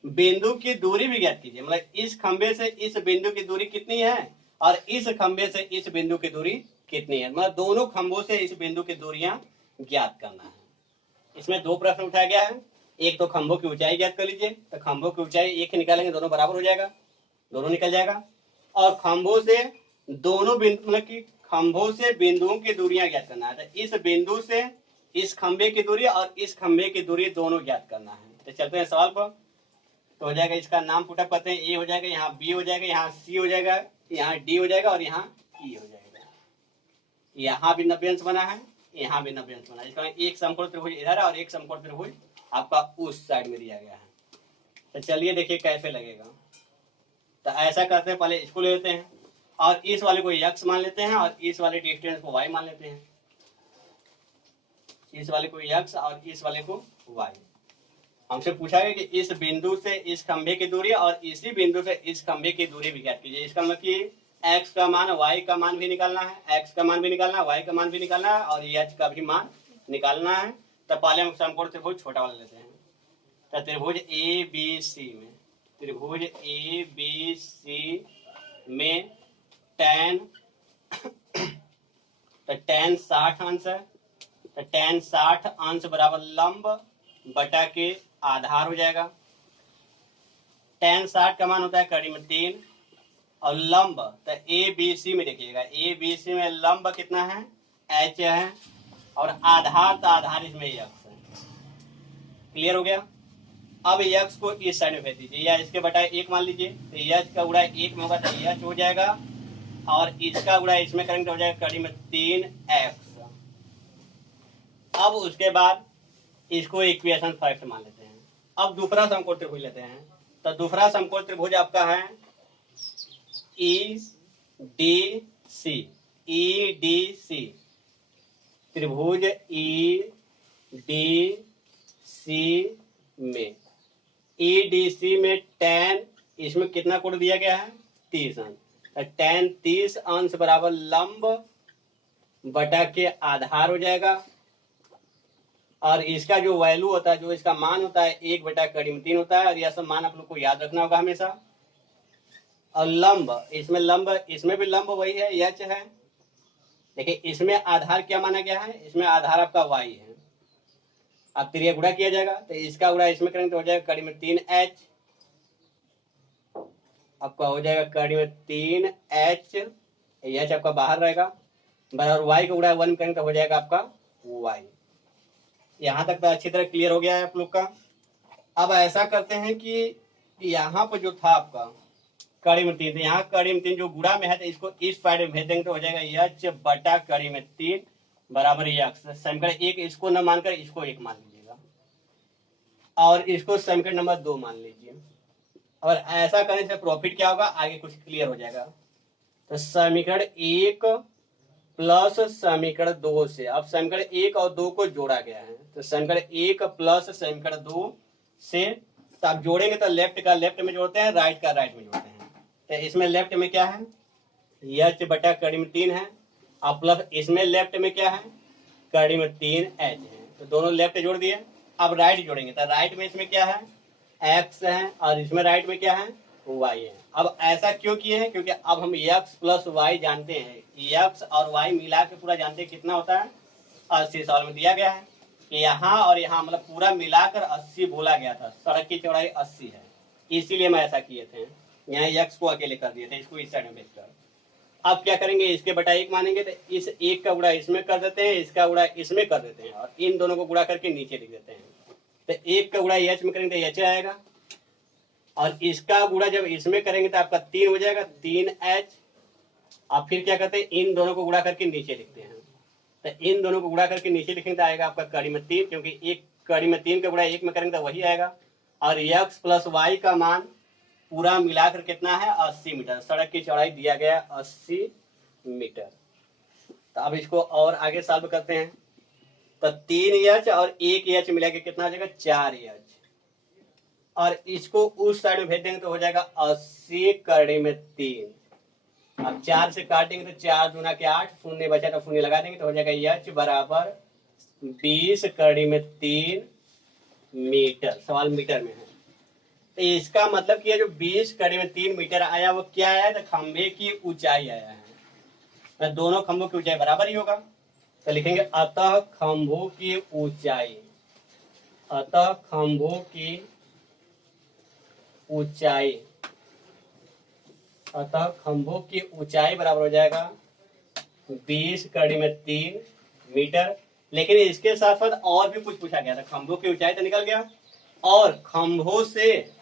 बिंदु की दूरी भी ज्ञात कीजिए। मतलब इस खंभे से इस बिंदु की दूरी कितनी है, और इस खंभे से इस बिंदु की दूरी कितनी है। मतलब दोनों खंभों से इस बिंदु की दूरियां ज्ञात करना है। इसमें दो प्रश्न उठाया गया है। एक तो खंभों की ऊंचाई ज्ञात कर लीजिए, तो खंभों की ऊंचाई एक ही निकालेंगे, दोनों बराबर हो जाएगा, दोनों निकल जाएगा। और खंभों से दोनों बिंदु, मतलब कि खंभों से बिंदुओं की दूरियां ज्ञात करना है। तो इस बिंदु से इस खंभे की दूरी और इस खंभे की दूरी दोनों ज्ञात करना है। तो चलते हैं सवाल पर। तो हो जाएगा, इसका नाम पुटअप करते हैं। ए हो जाएगा, यहाँ बी हो जाएगा, यहाँ सी हो जाएगा, यहाँ डी हो जाएगा और यहाँ ई हो जाएगा। यहाँ भी 90 अंश बना है, यहाँ भी 90 अंश बना है। इसका एक समकोण त्रिभुज इधर है और एक समकोण त्रिभुज आपका उस साइड में दिया गया है। तो चलिए देखिए कैसे लगेगा। तो ऐसा करते हैं, पहले इसको ले लेते हैं और इस वाले को x मान लेते हैं और इस वाले डिस्टेंस को y मान लेते हैं। इस वाले को x और इस वाले को y। हमसे पूछा गया कि इस बिंदु से इस खंभे की दूरी और इसी बिंदु से इस खंभे की दूरी भी ज्ञात कीजिए। इसका मतलब कि x का मान y का मान भी निकालना है, x का मान भी निकालना है, y का मान भी निकालना है और h का भी मान निकालना है। तो पहले हम समकोण त्रिभुज छोटा वाला लेते हैं। तो त्रिभुज ABC में, त्रिभुज ABC में tan तो tan 60 अंश है। तो tan 60 अंश बराबर लंब बटा के आधार हो जाएगा। tan 60 का मान होता है कड़ी में 3 और लंब तो ABC में देखिएगा, ABC में लंब कितना है? h है और आधार तो आधार इसमें x है। क्लियर हो गया। अब x को इस साइड में भेज दीजिए, या इसके बटाए 1 मान लीजिए। तो h का गुणा 1 में होगा तो h हो जाएगा और इसका गुणा इसमें करेंगे तो हो जाएगा कड़ी में 3x। अब उसके बाद इसको इक्वेशन फर्स्ट मान लेते हैं। अब दूसरा समकोण त्रिभुज लेते हैं। तो दूसरा समकोण त्रिभुज आपका है EDC त्रिभुज EDC में tan, इसमें कितना कोण दिया गया है? 30 अंश। tan 30 अंश बराबर लंब बटा के आधार हो जाएगा और इसका जो वैल्यू होता है, जो इसका मान होता है 1 बटा कड़ी में 3 होता है। और यह सब मान आप लोग को याद रखना होगा हमेशा। और लंब, इसमें भी लंब वही है, h है। देखिए इसमें आधार क्या माना गया है? इसमें आधार आपका y है। अब त्रिया गुणा किया जाएगा तो इसका गुणा इसमें करेंगे तो हो जाएगा कड़ी में 3h, आपका हो जाएगा कड़ी में 3h, h आपका बाहर रहेगा, बराबर y का गुणा 1 में करेंगे तो हो जाएगा आपका y। यहाँ तक तो अच्छी तरह क्लियर हो गया है आप लोग का। अब ऐसा करते हैं कि यहाँ पर जो था आपका कड़ी में 3, तो यहाँ कड़ी में 3 जो गुणा में है तो इसको इस साइड में भेज देंगे तो हो जाएगा h बटा कड़ी में 3 बराबर x। समीकरण 1 इसको न मानकर इसको 1 मान लीजिएगा और इसको समीकरण नंबर 2 मान लीजिए। और ऐसा करने से प्रॉफिट क्या होगा आगे कुछ क्लियर हो जाएगा। तो समीकरण 1 प्लस समीकरण 2 से। अब समीकरण 1 और 2 को जोड़ा गया है, तो समीकरण 1 प्लस समीकरण 2 से, तो आप जोड़ेंगे तो लेफ्ट का लेफ्ट में जोड़ते हैं, राइट का राइट में जोड़ते हैं। तो इसमें लेफ्ट में क्या है, एच बटा कड़ी में 3 है, और प्लस इसमें लेफ्ट में क्या है, कड़ी में 3 एच है। तो दोनों लेफ्ट जोड़ दिए। अब राइट जोड़ेंगे तो राइट में इसमें क्या है, एक्स है, और इसमें राइट में क्या है, वाई है। अब ऐसा क्यों किए हैं, क्योंकि अब हम एक्स प्लस वाई जानते हैं, एक्स और वाई मिला के पूरा जानते हैं कितना होता है 80। सवाल में दिया गया है कि यहाँ और यहाँ मतलब पूरा मिलाकर 80 बोला गया था, सड़क की चौड़ाई 80 है, इसीलिए हम ऐसा किए थे। यहाँ एक्स को अकेले कर दिए थे, इसको इस साइड में भेजकर। अब क्या करेंगे, इसके बटा 1 मानेंगे, तो इस 1 का गुणा इसमें कर देते हैं, इसका गुणा इसमें कर देते हैं, और इन दोनों को गुणा करके नीचे लिख देते हैं। तो 1 का गुणा एच में करेंगे तो एच आएगा, और इसका गुणा जब इसमें करेंगे तो आपका 3 हो जाएगा, 3h। अब फिर क्या करते हैं, इन दोनों को गुणा करके नीचे लिखते हैं। तो इन दोनों को गुणा करके नीचे लिखेंगे तो आएगा आपका कड़ी में 3, क्योंकि एक कड़ी में 3 का गुणा 1 में करेंगे तो वही आएगा। और x प्लस वाई का मान पूरा मिलाकर कितना है, 80 मीटर। सड़क की चौड़ाई दिया गया 80 मीटर। तो अब इसको और आगे सॉल्व करते हैं। तो 3h और 1h मिला के कितना हो जाएगा, 4h। और इसको उस साइड में भेज देंगे तो हो जाएगा 80 कड़ी में 3। अब 4 से काटेंगे तो 4 दूना के 8, शून्य बचा तो शून्य लगा देंगे तो हो जाएगा h बराबर 20 कड़ी में 3 मीटर। सवाल मीटर में है, तो इसका मतलब कि ये जो 20 कड़ी में 3 मीटर आया वो क्या आया, तो खंभे की ऊंचाई आया है। तो दोनों खंभों की ऊंचाई बराबर ही होगा, तो लिखेंगे अतः खंभों की ऊंचाई, अतः खंभों की ऊंचाई, अतः खंभों की ऊंचाई बराबर हो जाएगा 20 कड़ी में 3 मीटर। लेकिन इसके साथ साथ और भी कुछ पूछा गया था। खंभों की ऊंचाई तो निकल गया, और खंभों से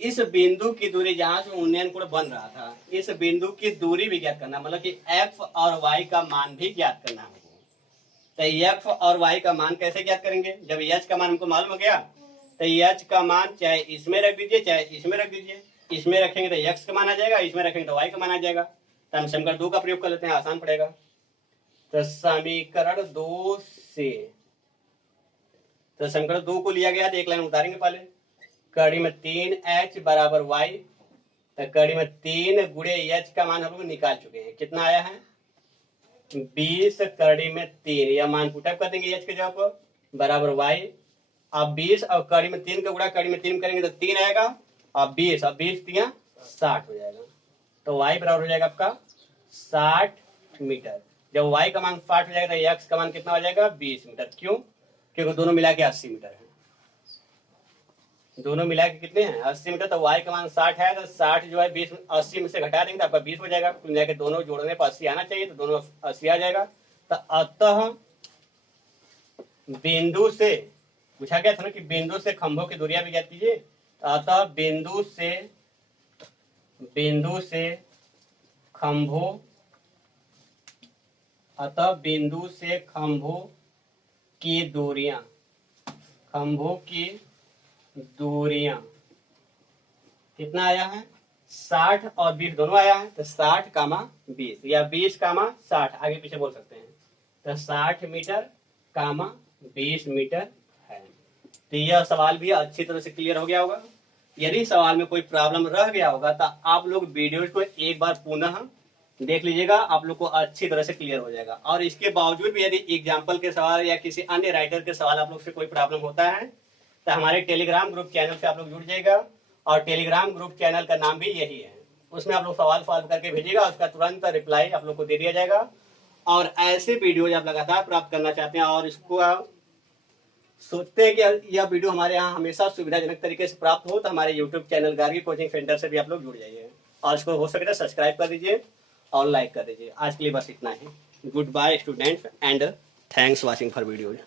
इस बिंदु की दूरी जहां से उन्नयन कोण बन रहा था, इस बिंदु की दूरी भी ज्ञात करना, मतलब कि f और y का मान भी ज्ञात करना है। तो f और y का मान कैसे ज्ञात करेंगे, जब h का मान हमको मालूम हो गया तो h का मान चाहे इसमें रख दीजिए चाहे इसमें रख दीजिए। इसमें रखेंगे तो x का मान आ जाएगा, इसमें रखेंगे तो y का मान आ जाएगा। तो हम समीकरण 2 का प्रयोग कर लेते हैं, आसान पड़ेगा। तो समीकरण 2 से, तो समीकरण 2 को लिया गया तो एक लाइन उतारेंगे पहले। कड़ी में 3h बराबर y, तो कड़ी में 3 गुणे h का मान हम लोग निकाल चुके हैं, कितना आया है 20 कड़ी में 3। यह मान पुटअप कर देंगे h के जगह पर बराबर y। अब 20 और कड़ी में 3 का गुणा कड़ी में 3 करेंगे तो 3 आएगा, और 20 और 20 3 60 हो जाएगा। तो y बराबर हो जाएगा आपका 60 मीटर। जब y का मान 60 हो जाएगा तो x का मान कितना हो जाएगा 20 मीटर। क्यों, क्योंकि दोनों मिला के 80 मीटर है। दोनों मिला के कितने हैं 80 मीटर। तो y का मान 60 है, तो 60 जो है 20 80 में से घटा देंगे तो आपका 20 हो जाएगा। कुल मिला के दोनों जोड़ने पर 80 आना चाहिए, तो दोनों 80 आ जाएगा। तो अतः बिंदु से पूछा गया था ना कि बिंदु से खंभों की दूरियां भी ज्ञात कीजिए। अतः बिंदु से खंभों, अतः बिंदु से खंभों की दूरियां, खंभों की दूरियां कितना आया है 60 और 20 दोनों आया है। तो 60 कामा 20 या 20 कामा 60 आगे पीछे बोल सकते हैं। तो 60 मीटर कामा 20 मीटर है। तो यह सवाल भी अच्छी तरह से क्लियर हो गया होगा। यदि सवाल में कोई प्रॉब्लम रह गया होगा तो आप लोग वीडियो को एक बार पुनः देख लीजिएगा, आप लोग को अच्छी तरह से क्लियर हो जाएगा। और इसके बावजूद भी यदि एग्जाम्पल के सवाल या किसी अन्य राइटर के सवाल आप लोग से कोई प्रॉब्लम होता है तो हमारे टेलीग्राम ग्रुप चैनल से आप लोग जुड़ जाइएगा। और टेलीग्राम ग्रुप चैनल का नाम भी यही है, उसमें आप लोग सवाल सॉल्व करके भेजिएगा, उसका तुरंत रिप्लाई आप लोग को दे दिया जाएगा। और ऐसे वीडियो आप लगातार प्राप्त करना चाहते हैं और इसको आप सोचते हैं कि यह वीडियो हमारे यहाँ हमेशा सुविधाजनक तरीके से प्राप्त हो, तो हमारे YouTube channel Gargi coaching centre से भी आप लोग जुड़ जाइए और इसको हो सके तो सब्सक्राइब कर दीजिए और लाइक कर दीजिए। आज के लिए बस इतना ही। Goodbye students and thanks watching for videos.